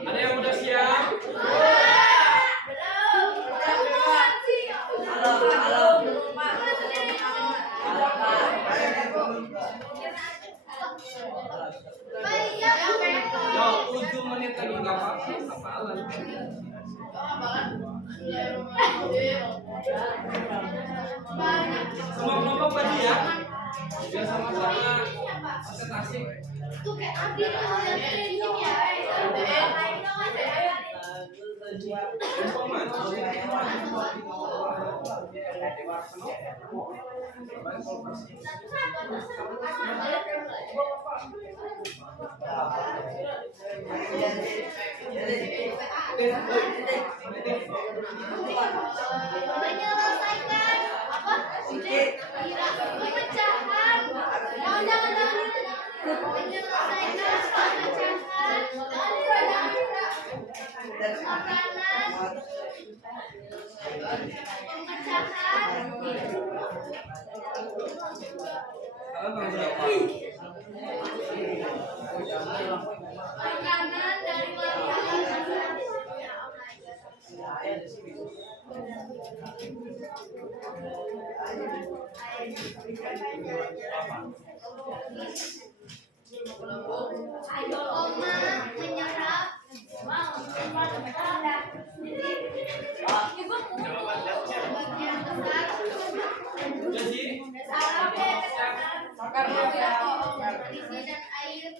Ada yang udah siap? Yo, 7 menit lagi nggak apa-apa, hafalan. Semua kelompok tadi ya, biar sama-sama presentasi. Tuh kayak Abi tuh yang training ya. Menyelesaikan apa? Kira pemecahan. Jangan. Menyelesaikan pemecahan makanan. Pemecahan. Makanan dari makanan. Oma menyerap. Ibu bagian besar. Sarapnya isi dan air.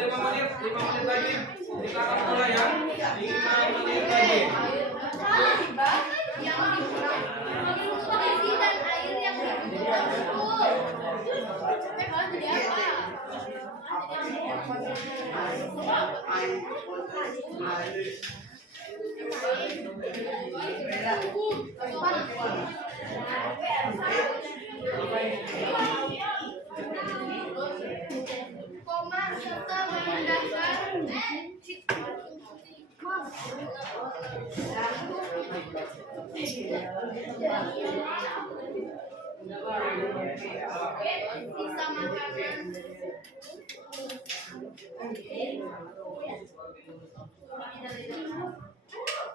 5 menit lagi. Kita akan mulai ya. 5 menit lagi. Koma serta menandakan sisa makanan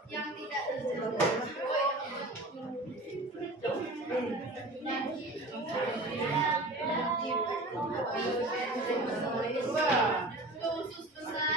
yang tidak khusus besar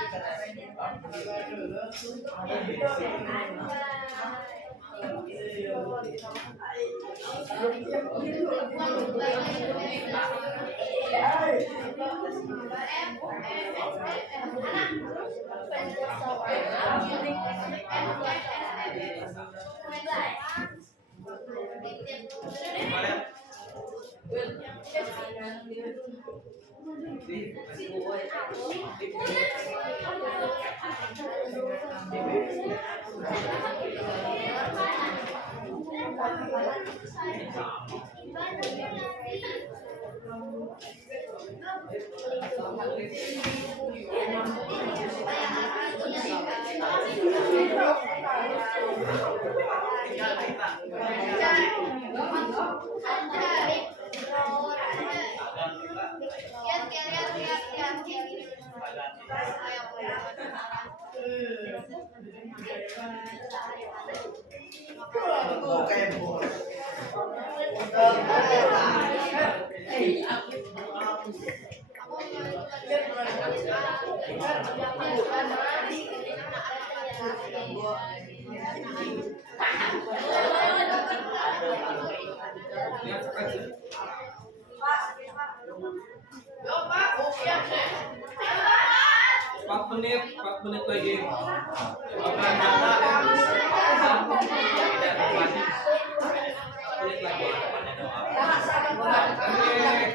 Empat menit lagi.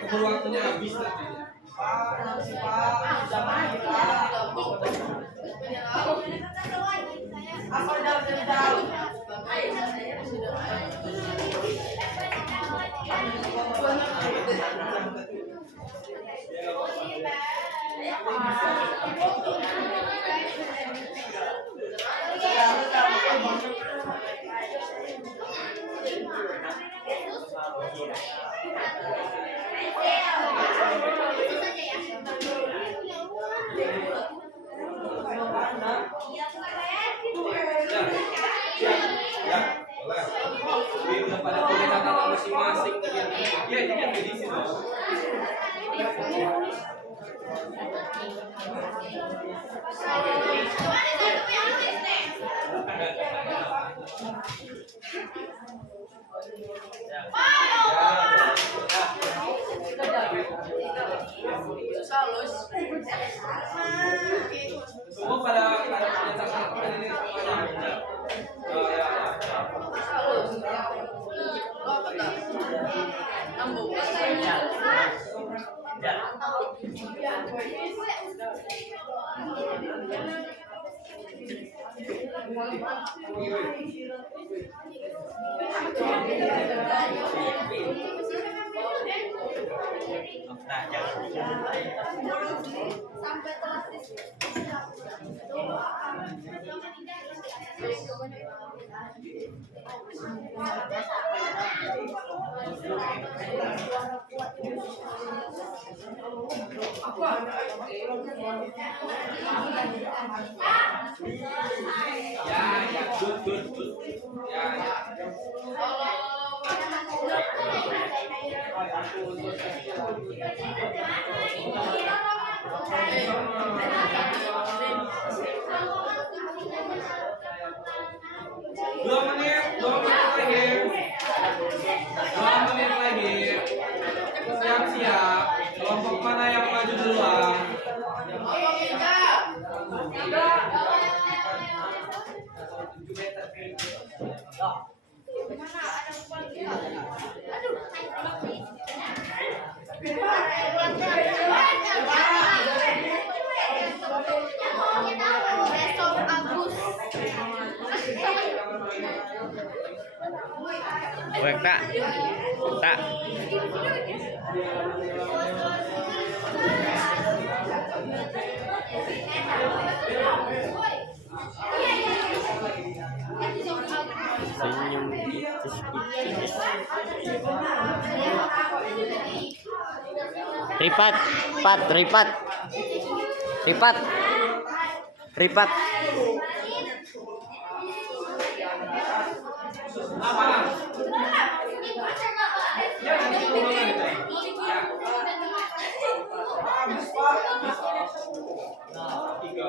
Keburu waktunya habis nanti. Udah pada punya catatan masing-masing. Ya, jadi di situ. Semua pada punya catatan ini semuanya. sampai telah Good. Dua menit lagi. Siap. Kelompok mana yang maju duluan? Wek tak. Tak. Senyum kicis. Ripat, ripat. Apa? Ya, nanti ngomongin itu. Ya. Tiga.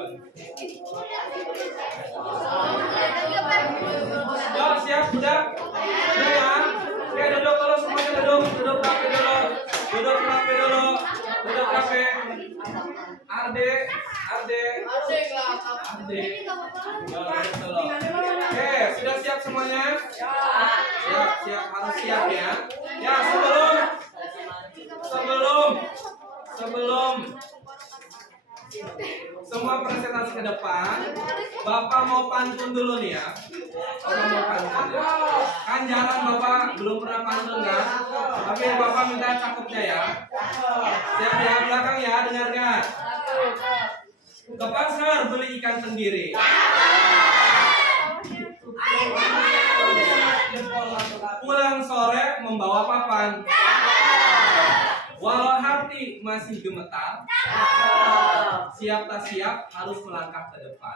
Yo, siap, sudah? Sudah ya? Oke, duduk dulu semuanya, duduk rapi dulu. Duduk rapi. Arde. Oke, sudah siap semuanya? Siap, harus siap ya. Ya, sebelum semua presentasi ke depan, Bapak mau pantun dulu nih ya. Bapak mau pantun ya. Kan jarang Bapak belum pernah pantun kan? Tapi Bapak minta cakepnya ya. Siap ya, belakang ya, dengarkan. Ke pasar beli ikan tenggiri. Pulang sore membawa papan. Walau hati masih gemetar, siap tak siap harus melangkah ke depan.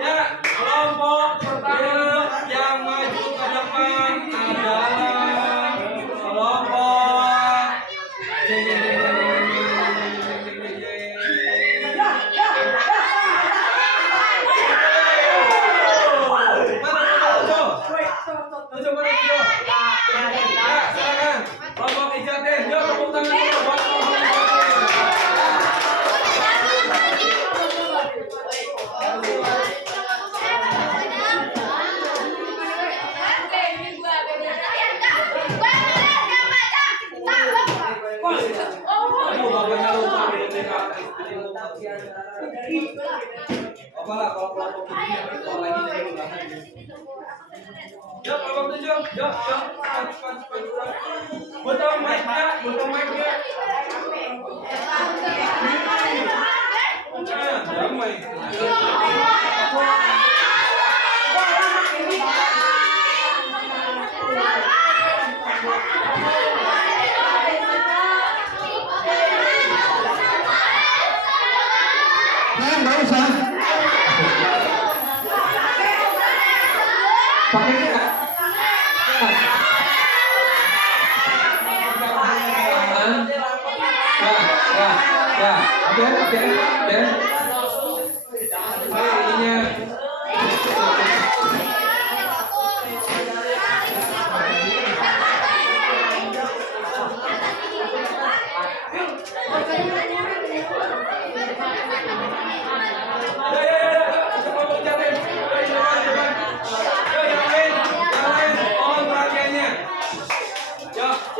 Ya, kelompok pertama yang maju ke depan adalah kelompok silakan kelompok Ijaten. Yuk, tepuk tangan dulu buat kelompok apalah kalau kelompok ini kalau lagi jadi undangan. Yuk, kelompok 7. Yuk, cepat. Butuh mic-nya. Damai. Nggak usah. Pakai nggak? Ya. Oke.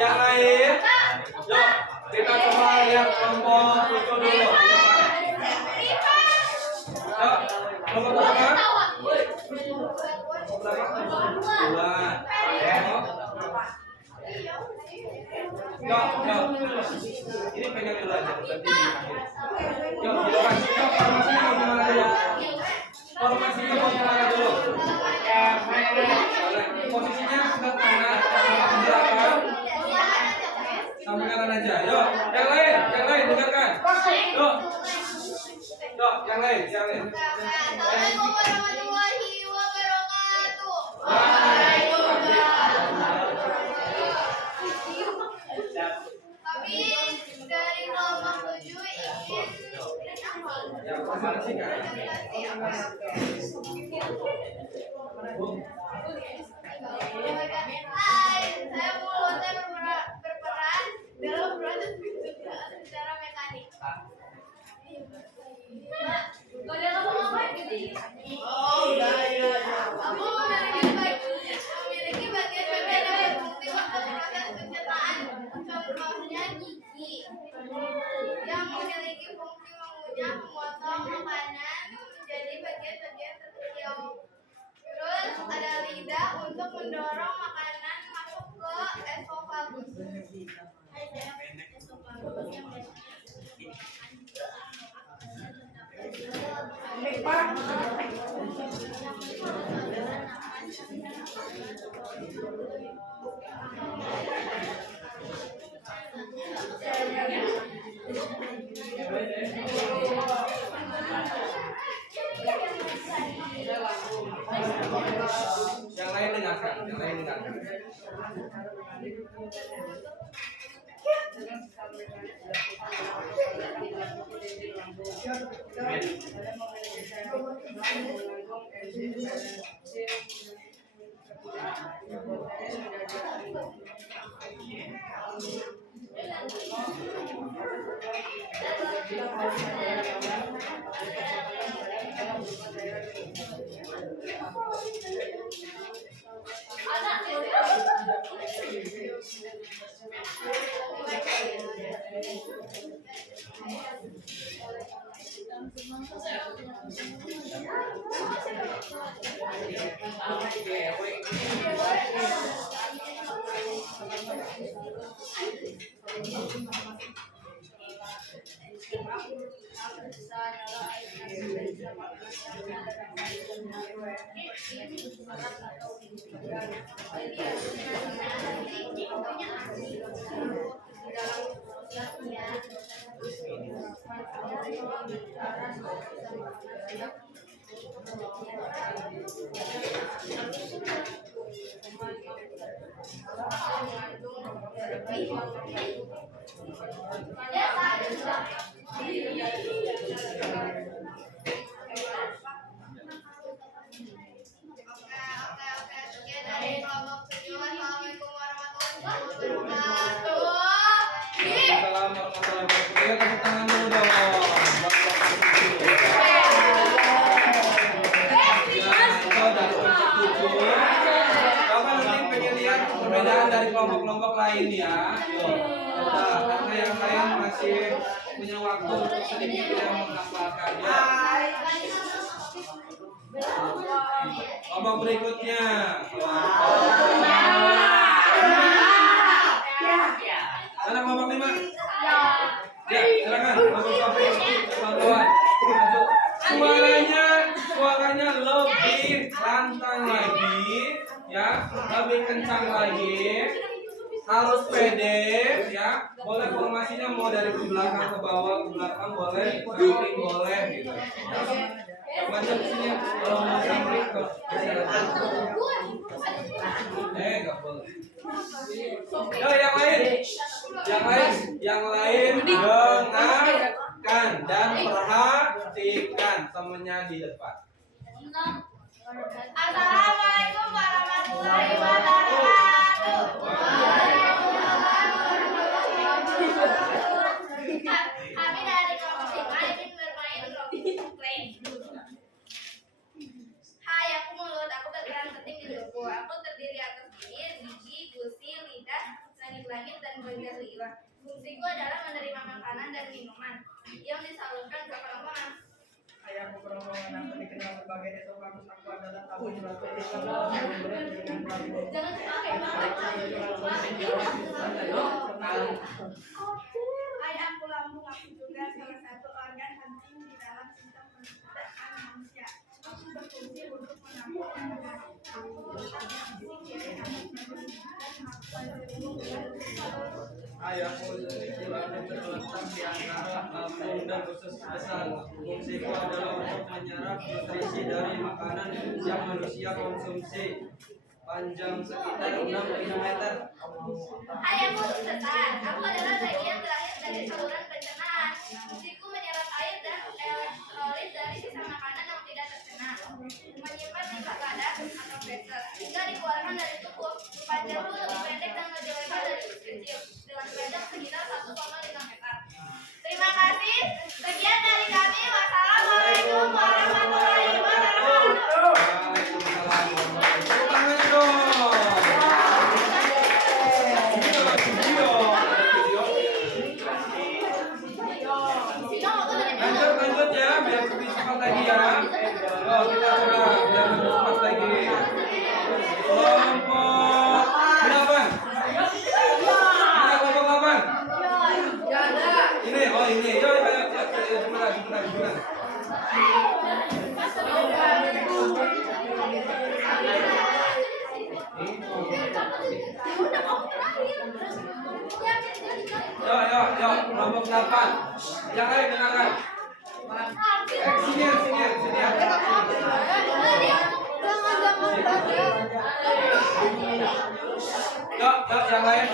Yang lain, yuk kita coba lihat kelompok itu dulu. Yuk, kelompok berapa? Dua. Yuk. Ini pegang dulu aja. Yuk, formasinya mau gimana dulu? Posisinya sebelah kanan, belakang. Sampai kanan aja. Yuk, yang lain dengarkan. Yuk, yang lain. Assalamualaikum warahmatullahi wabarakatuh. Kami dari kelompok 7 ingin Ya, mana sih Kak? Hai, saya mulutnya berperan dalam proses pencegahan secara mekanik. Kalau dia ngomong apa gitu? Oh, iya. Kamu memiliki bagian-bagian yang berfungsi untuk proses pencernaan. Contohnya gigi yang memiliki fungsi mengunyah, memotong makanan menjadi bagian-bagian terkecil. Terus ada lidah untuk mendorong makanan masuk ke esofagus. Yang lain dengarkan, yang lain dengarkan. Sekian dari kelompok tujuan. Assalamualaikum warahmatullahi wabarakatuh. Waalaikumsalam warahmatullahi wabarakatuh. Ya, tepuk tangan dulu dong. Dari kelompok 7. Coba nanti pengen lihat perbedaan dari kelompok-kelompok lain ya. Yuk, coba karena yang lain masih punya waktu untuk sedikit yang menghafalkan ya. Kelompok berikutnya. Mana kelompok 5? Ya, silakan. Kelompok 5. Kawan-kawan. Suaranya lebih lantang lagi, ya, lebih kencang lagi, harus pede, ya. Boleh formasinya mau dari ke belakang ke bawah, ke belakang boleh, samping boleh, gitu. Ya. Macam sini, kalau mau samping ke nggak boleh. Yo, yang lain dengarkan dan perhatikan temennya di depan. Assalamualaikum warahmatullahi wabarakatuh. Kami dari kelompok 5 ingin bermain role-play. Hai, aku mulut. Aku berperan penting di buku. Aku terdiri atas gigi, gusi, lidah, langit-langit, dan bagian liwat. Fungsiku adalah menerima makanan dan minuman yang disalurkan ke kerongkongan. Ayahku kerongkongan aku dikenal sebagai esofagus. Aku adalah tabung batu dengan Jangan Hai, aku lambung. Aku juga salah satu organ penting di dalam sistem pencernaan manusia. Aku berfungsi untuk menampung makanan. Aku Ayahku istilahnya terletak di antara lambung dan usus besar. Fungsiku adalah untuk menyerap nutrisi dari makanan yang manusia konsumsi. Panjang sekitar 6 km. Hai, aku besar. Aku adalah bagian terakhir dari saluran pencernaan. Fungsiku menyerap air dan elektrolit meter hingga dikeluarkan dari tubuh. Panjang pun lebih pendek dan lebih lebar dari kecil dengan panjang sekitar 1,5 meter. Terima kasih. Sekian dari kami. Wassalamualaikum warahmatullahi wabarakatuh. Lanjut ya, biar lebih cepat lagi ya. Oh, kita coba biar lebih cepat lagi. Kelompok berapa? Mana kelompok 8? Ini, oh ini. Yuk, gimana? Yuk, kelompok 8. Yang lain dengarkan. Sini. Yuk, yang lain.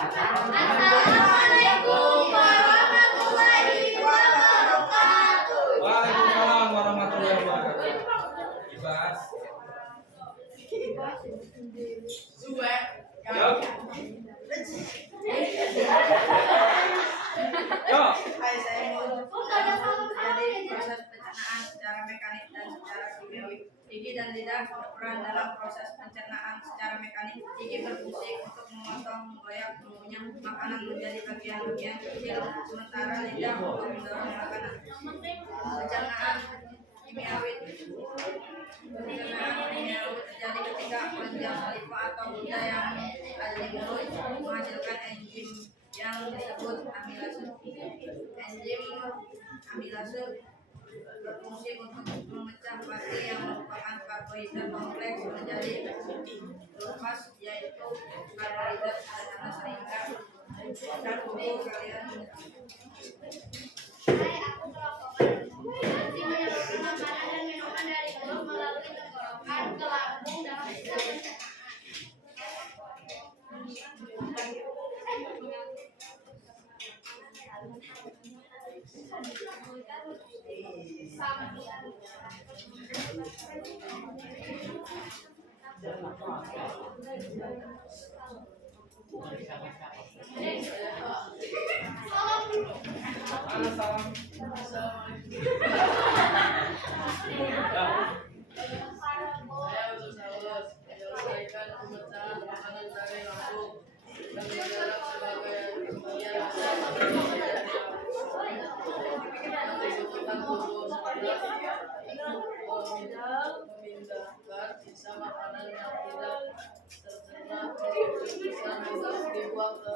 Assalamualaikum warahmatullahi wabarakatuh. Waalaikumsalam warahmatullahi wabarakatuh. Ibas. Yuk. Hai, saya mau jadi proses pencernaan secara mekanik dan secara kimiawi. Gigi dan lidah berperan dalam proses pencernaan secara mekanik. Gigi berfungsi untuk memotong, menggoyak, mengunyah makanan menjadi bagian-bagian kecil, sementara lidah untuk mendorong makanan. Pencernaan kimiawi terjadi ketika kelenjar saliva atau gula yang ada di mulut menghasilkan enzim yang disebut amilase. Enzim amilase berfungsi untuk memecah pati yang merupakan karbohidrat kompleks menjadi glukas, yaitu karbohidrat sederhana sehingga dan tubuh kalian. Hai, aku kelompokan. Enzim menyalurkan makanan dan minuman dari mulut melalui tenggorokan ke lambung dalam proses pencernaan. Memindahkan sisa makanan yang tidak tercerna bisa dibuang ke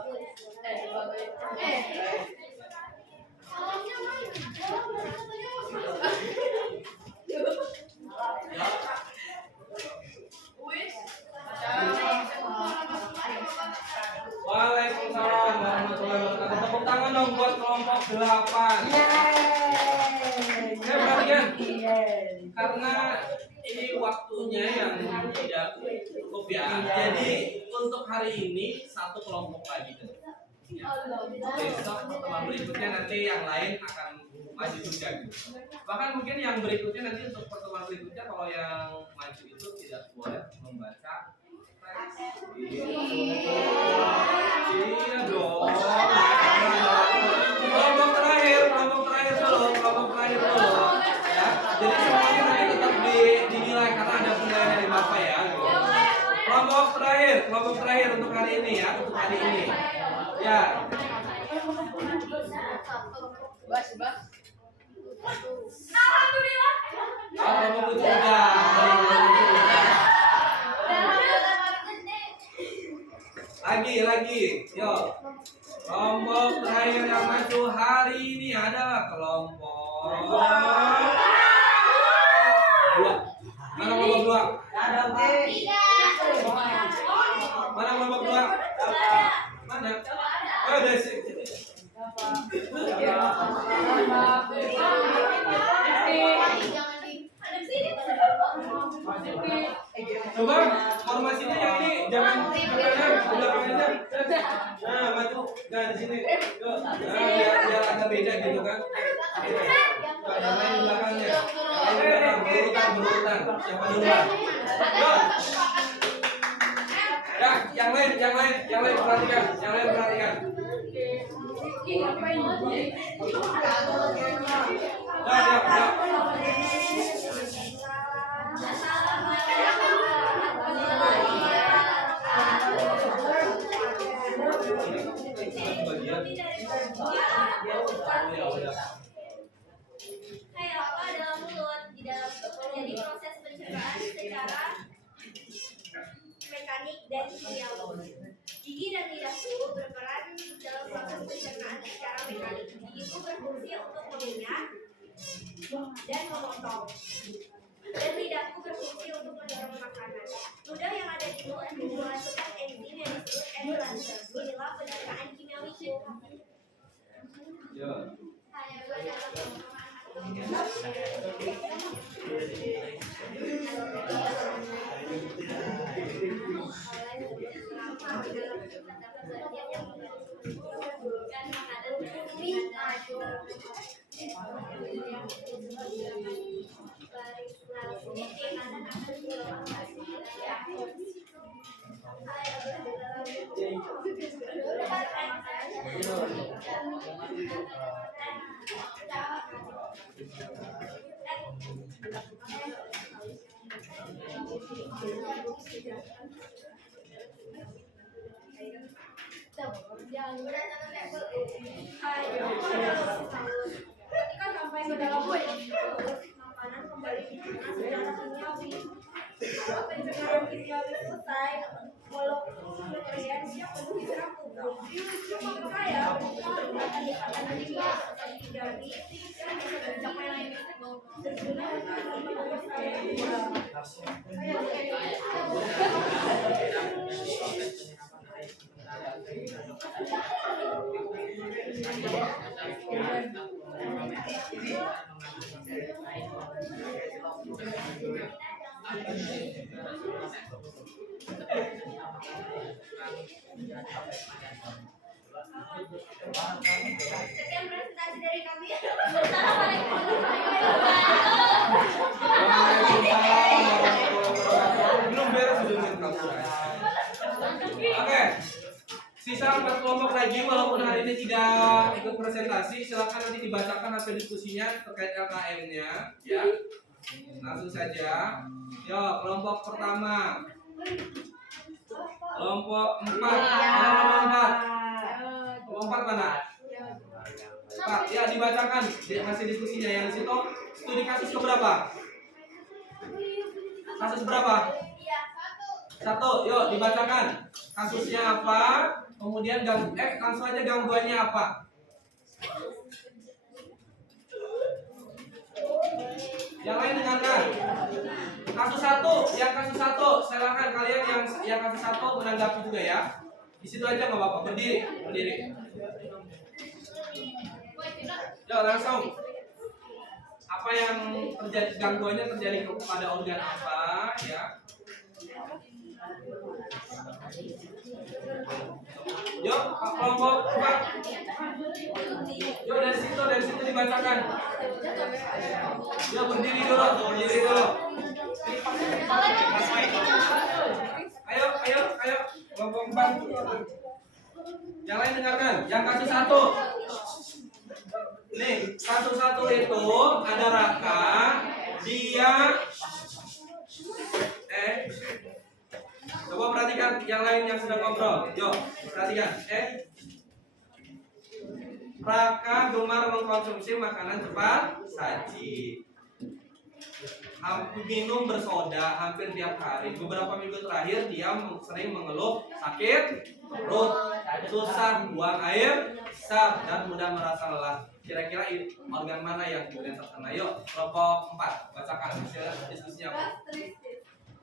Waalaikumsalam warahmatullahi wabarakatuh. Tepuk tangan dong buat kelompok 8. Ya, perhatikan. Karena ini waktunya yang tidak cukup ya. Jadi untuk hari ini satu kelompok lagi. Ya. Besok pertemuan berikutnya nanti yang lain akan maju juga. Bahkan mungkin yang berikutnya nanti untuk pertemuan berikutnya kalau yang maju itu tidak boleh membaca. Iya dong. Kelompok terakhir dulu. Ya. Jadi semuanya nanti tetap dinilai karena ada penilaian dari Bapak ya. Kelompok terakhir untuk hari ini ya, Ya. Alhamdulillah. Kelompok 7 udah. Lagi, yuk. Kelompok terakhir yang maju hari ini adalah kelompok 2. Mana kelompok 2? Mana kelompok 2? Mana? Oh, udah sih. Coba formasinya yang ini jangan di belakang aja. Nah, maju. Nah, di sini. Yuk. Nah, biar ada beda gitu kan. Nah, yang lain di belakangnya. Yang lain di belakang, berurutan. Siapa duluan? Yuk. Ya, yang lain perhatikan. Ya. Kayak apa dalam mulut di dalam terjadi proses pencernaan secara mekanik dan kimiawi. Gigi dan lidahku berperan dalam proses pencernaan secara mekanik. Gigiku berfungsi untuk mengunyah dan memotong, dan lidahku berfungsi untuk mendorong makanan. Ludah yang ada di mulut menghasilkan enzim yang disebut endolancer. Inilah pencernaan kimiawiku. Ya. Hanya dalam ketika sampai ke dalam mulut, makanan kembali dicerna secara kimiawi. Setelah pencernaan kimiawi selesai, molekul nutrien yang penuh diserap tubuh. Saya akan dikatakan juga jadi yang bisa mencapai berguna untuk memperbaiki sekian presentasi dari kami. Assalamualaikum Belum beres Oke. Sisa 4 kelompok lagi walaupun hari ini tidak ikut presentasi, silakan nanti dibacakan hasil diskusinya terkait LKM-nya ya. Langsung saja. Yo, kelompok pertama. Kelompok 4. Kelompok 4 mana? 4. Ya, dibacakan hasil diskusinya yang di situ. Studi kasus keberapa? Kasus berapa? 1. Yuk dibacakan. Kasusnya apa? Kemudian langsung aja gangguannya apa? Yang lain dengarkan. Kasus 1, silakan kalian yang kasus 1 menanggapi juga ya. Di situ aja nggak apa-apa. Berdiri. Yuk langsung. Apa yang terjadi, gangguannya terjadi kepada organ apa ya? Yuk, kelompok 4. Yuk dari situ dibacakan. Yuk berdiri dulu. Ayo, kelompok 4. Yang lain dengarkan. Yang kasus 1. Nih, kasus 1 itu ada Raka. Dia coba perhatikan yang lain yang sedang ngobrol. Yuk, perhatikan. Raka gemar mengkonsumsi makanan cepat saji. Minum bersoda hampir tiap hari. Beberapa minggu terakhir dia sering mengeluh sakit perut, susah buang air, besar dan mudah merasa lelah. Kira-kira organ mana yang kemudian terkena? Yuk, kelompok 4 bacakan hasil diskusinya apa?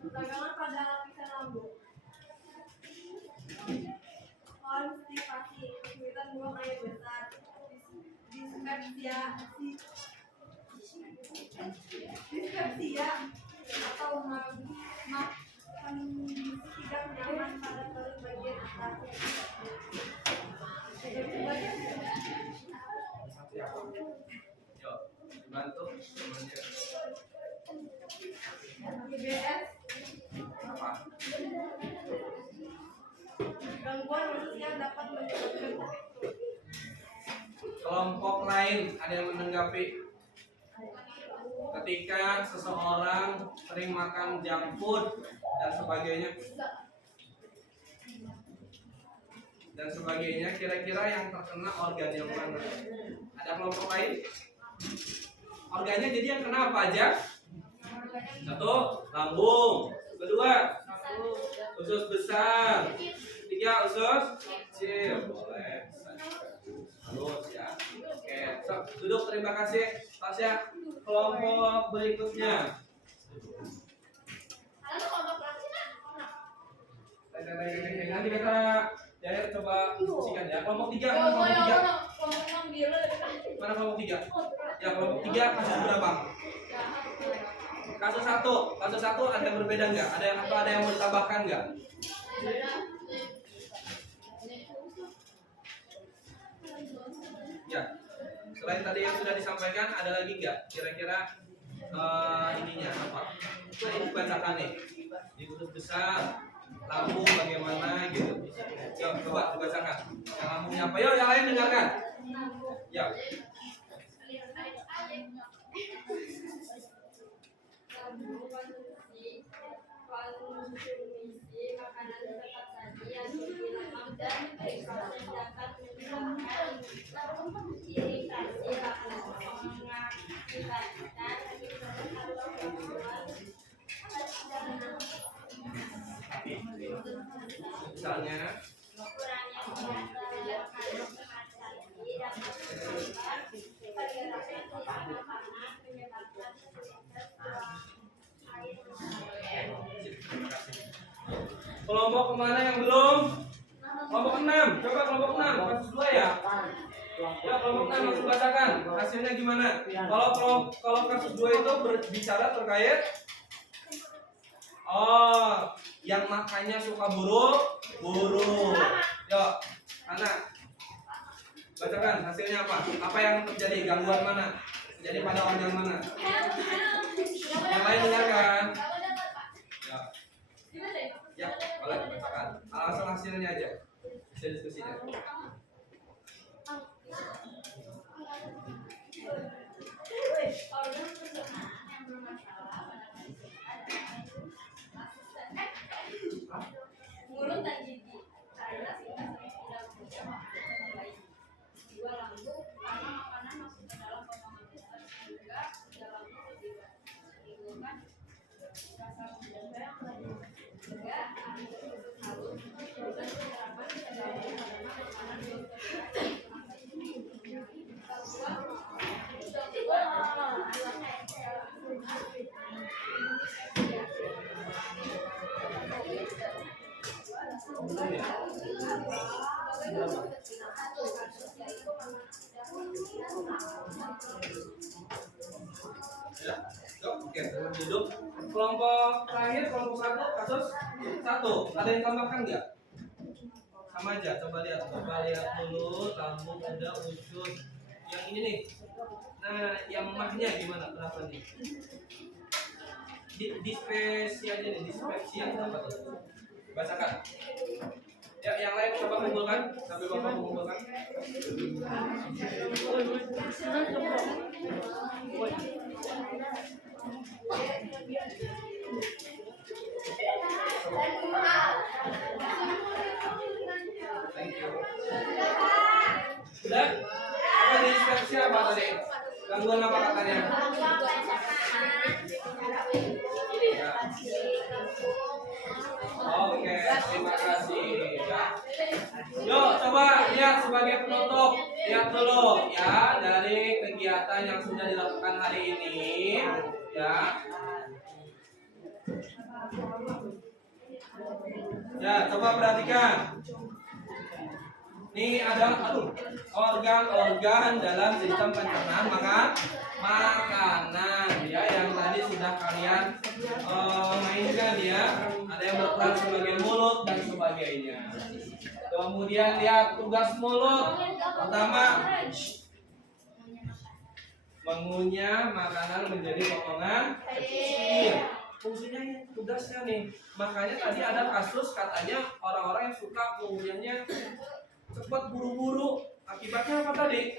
Ragangan pada lapisan lambung, konstipasi, kesulitan buang air besar, dispepsia atau kondisi tidak nyaman gangguan manusia dapat menyebabkan Kelompok lain ada yang menanggapi ketika seseorang sering makan junk food dan sebagainya, kira-kira yang terkena organ yang mana? Ada kelompok lain? Organnya jadi yang kena apa aja? Satu, lambung. Kedua, usus besar. Tiga, usus kecil. Boleh. Halus ya. Oke, so, duduk. Terima kasih Tasya. Kelompok berikutnya. Nanti kita Jaya coba diskusikan ya. Kelompok tiga. Mana kelompok tiga? Ya, kelompok tiga kasus berapa? Kasus satu ada yang berbeda nggak? Ada yang mau ditambahkan nggak? Ya, selain tadi yang sudah disampaikan, ada lagi nggak? Kira-kira ininya apa? Nah, ini bacakan nih. Di usus besar, lambung bagaimana gitu. Yuk, coba dibacakan. Yang lambungnya apa? Yuk, yang lain dengarkan. Ya. Konsumsi makanan cepat saji yang dibilang dan dapat menyebabkan iritasi mengakibatkan Misalnya kurangnya minyak dalam makanan cepat saji dapat menyebabkan pergerakan tidak panas menyebabkan kelompok kemana yang belum? Kelompok 6. Coba kelompok 6 kasus 2 ya. Ya, kelompok 6 langsung bacakan. Hasilnya gimana? Kalau kasus 2 itu berbicara terkait yang makannya suka buruk. Yuk, anak. Bacakan hasilnya apa? Apa yang terjadi? Gangguan mana? Terjadi pada organ mana? Yang lain dengarkan. Ya, boleh bacakan. Alasan hasilnya aja. Bisa diskusinya. mulut dan gigi karena sehingga sering tidak bekerja makan dengan baik. Dua, lambung karena makanan masuk ke dalam potongan besar sehingga dalamnya tidak menimbulkan rasa menjaga yang lebih. Tiga, halus dan beberapa terjadi karena makanan belum terbiasa. Ya, oke, duduk. Kelompok terakhir, kelompok 1, kasus 1. Ada yang tambahkan nggak? Sama aja, coba lihat mulut, lambung, ada usus. Yang ini nih. Nah, yang mahnya gimana? Berapa nih? Dispepsia aja nih, dispepsia apa tuh? Bacakan. Ya, yang lain coba kumpulkan sambil Bapak mengumpulkan. Thank you. Sudah? Apa dispepsia apa tadi? Gangguan apa katanya? Ya. Oke, terima kasih. Ya. Yuk, coba lihat sebagai penutup. Lihat dulu ya dari kegiatan yang sudah dilakukan hari ini. Ya. Ya, coba perhatikan. Ini ada organ-organ dalam sistem pencernaan makanan ya yang tadi sudah kalian mainkan ya. Ada yang berperan sebagai mulut dan sebagainya. Kemudian lihat tugas mulut. Pertama, mengunyah makanan menjadi potongan kecil. fungsinya ini, tugasnya nih. Makanya tadi ada kasus katanya orang-orang yang suka mengunyahnya cepat buru-buru. Akibatnya apa tadi?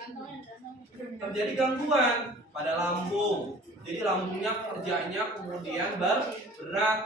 Terjadi gangguan pada lambung. Jadi lambungnya kerjanya kemudian berat.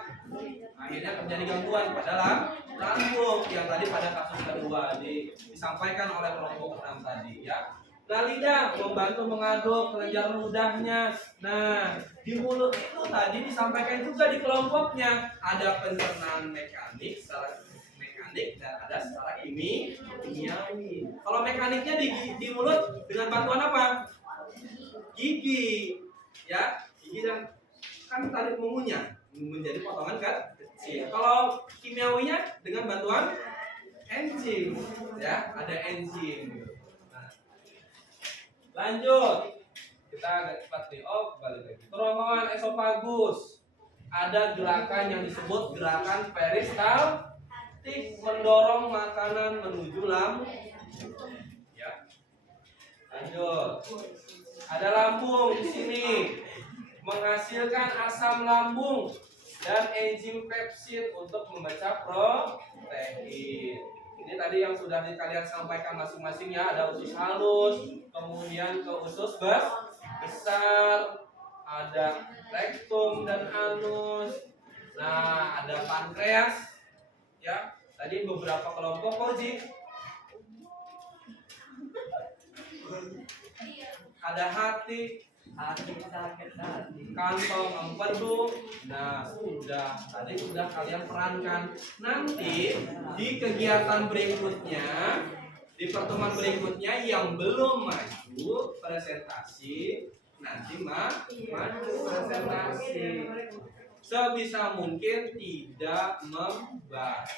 Akhirnya terjadi gangguan pada lambung yang tadi pada kasus kedua disampaikan oleh kelompok 6 tadi ya. Lidah membantu mengaduk kelenjar ludahnya. Nah, di mulut itu tadi disampaikan juga di kelompoknya ada pencernaan mekanik secara mekanik dan ada secara kimiawi. Kalau mekaniknya di mulut dengan bantuan apa? Gigi, ya, gigi dan kan tadi mengunyah menjadi potongan kecil. Kalau kimiawinya dengan bantuan enzim, ya, ada enzim. Nah, lanjut, kita agak cepat nih. Oh, balik lagi. Terowongan esofagus, ada gerakan yang disebut gerakan peristaltik, mendorong makanan menuju lambung. Ya, lanjut. Ada lambung di sini menghasilkan asam lambung dan enzim pepsid untuk memecah protein. Ini tadi yang sudah kalian sampaikan masing-masing ya. Ada usus halus, kemudian ke usus besar, ada rektum dan anus. Nah, ada pankreas, ya. Tadi beberapa kelompok Koji. Ada hati, kantong empedu. Nah, tadi sudah kalian perankan. Nanti di kegiatan berikutnya, di pertemuan berikutnya yang belum maju presentasi, nanti maju presentasi. Sebisa mungkin tidak membaca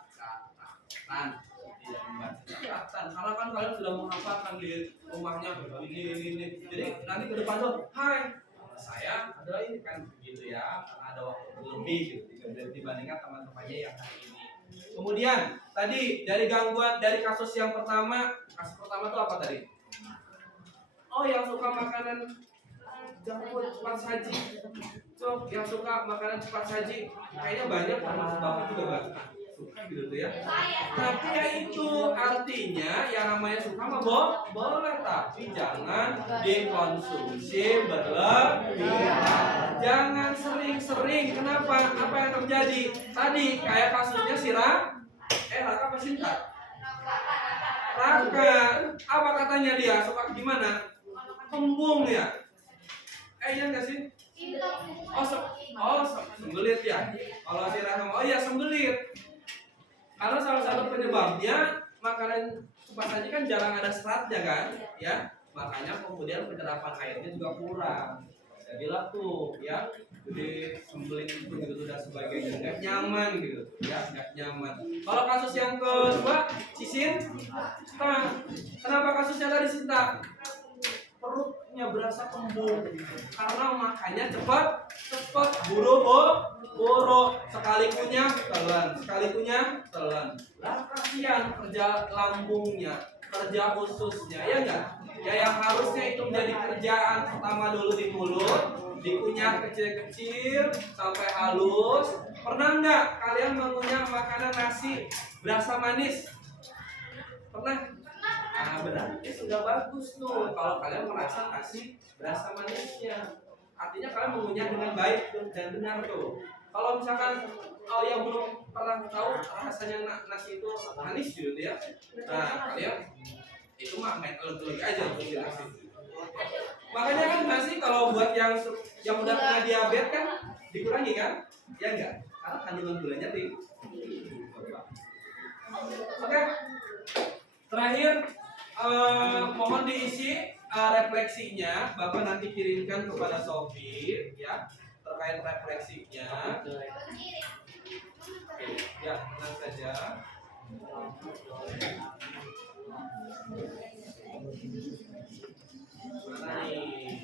catatan. Tidak membaca catatan karena kan kalian sudah menghafalkan di rumahnya ini. Jadi nanti ke depan tuh, hai, saya adalah ini kan begitu ya, karena ada waktu lebih gitu dibandingkan teman-temannya yang hari ini. Kemudian tadi dari gangguan dari kasus yang pertama, kasus pertama itu apa tadi? Oh, yang suka makanan junk food cepat saji. So, yang suka makanan cepat saji kayaknya banyak, termasuk Bapak juga Mbak. Suka gitu tuh ya. Tapi ya itu artinya yang namanya suka mah boleh, tapi jangan dikonsumsi berlebihan. Jangan sering-sering. Kenapa? Apa yang terjadi? Tadi kayak kasusnya Raka apa Sinta? Raka. Apa katanya dia? Suka gimana? Kembung ya. Iya enggak sih? Sembelit ya. Kalau si Raka, oh iya sembelit. Karena salah satu penyebabnya makanan cepat saji kan jarang ada seratnya kan, ya. Makanya kemudian penyerapan airnya juga kurang. Jadilah tuh, ya, jadi sembelit itu gitu dan sebagainya nggak nyaman gitu, ya, nggak nyaman. Kalau kasus yang kedua, Sinta, kenapa kasusnya tadi Sinta? Perutnya berasa kembung karena makannya cepat buru-buru, sekali kunyah telan. Lah kasihan kerja lambungnya, kerja ususnya, ya enggak? Ya yang harusnya itu menjadi kerjaan pertama dulu di mulut, dikunyah kecil-kecil sampai halus. Pernah enggak kalian mengunyah makanan nasi berasa manis? Pernah? Nah, berarti sudah bagus tuh kalau kalian merasa nasi berasa manisnya. Artinya kalian mengunyah dengan baik dan benar tuh. Kalau misalkan yang belum pernah tahu rasanya nasi itu manis gitu ya. Nah, kalian itu mah main elok-elok aja untuk nasi. Makanya kan nasi kalau buat yang udah kena diabetes kan dikurangi kan? Ya enggak? Karena kandungan gulanya tinggi. Oke. Terakhir mohon diisi refleksinya, Bapak nanti kirimkan kepada Sofi ya terkait refleksinya. Ya, tenang saja. Mana nih?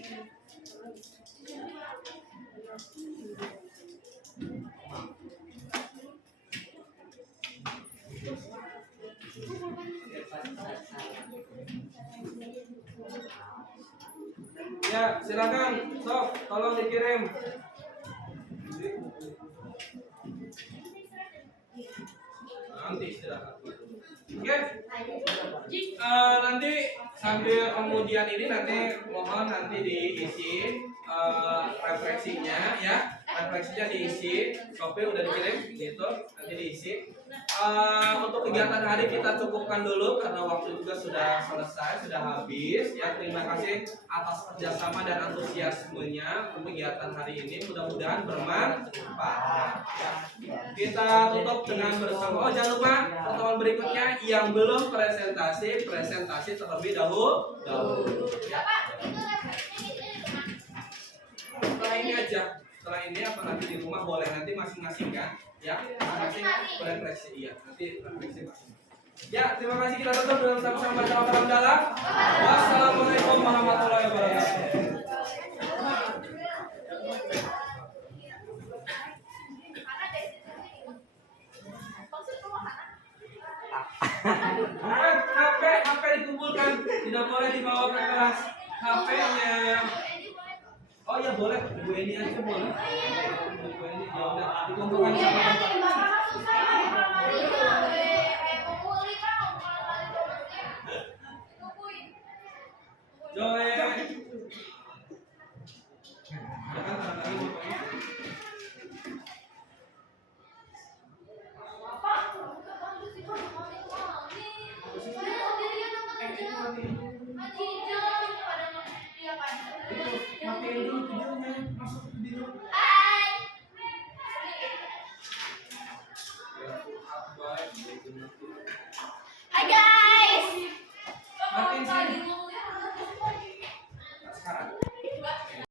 Ya, silakan, Sof, tolong dikirim. nanti istirahat dulu. Oke. Nanti sambil kemudian ini nanti mohon nanti diisi refleksinya ya. Refleksinya diisi, Shopee udah dikirim gitu, nanti diisi. Untuk kegiatan hari kita cukupkan dulu karena waktu juga sudah selesai, sudah habis ya. Terima kasih atas kerjasama dan antusiasmenya untuk kegiatan hari ini, mudah-mudahan bermanfaat ya. Kita tutup dengan bersama. Oh jangan lupa pertemuan berikutnya yang belum presentasi terlebih dahulu ya. Setelah ini aja, setelah ini apa nanti di rumah boleh nanti masing-masing kan ya, masing-masing boleh refleksi iya, nanti refleksi masing. Ya, terima kasih, kita tutup dengan sama-sama baca alhamdulillah. Wassalamualaikum warahmatullahi wabarakatuh. HP dikumpulkan, tidak boleh dibawa ke kelas. HP-nya. Oh ya boleh, Bu Eni aja boleh. Bu Eni ya udah dikumpulkan sama.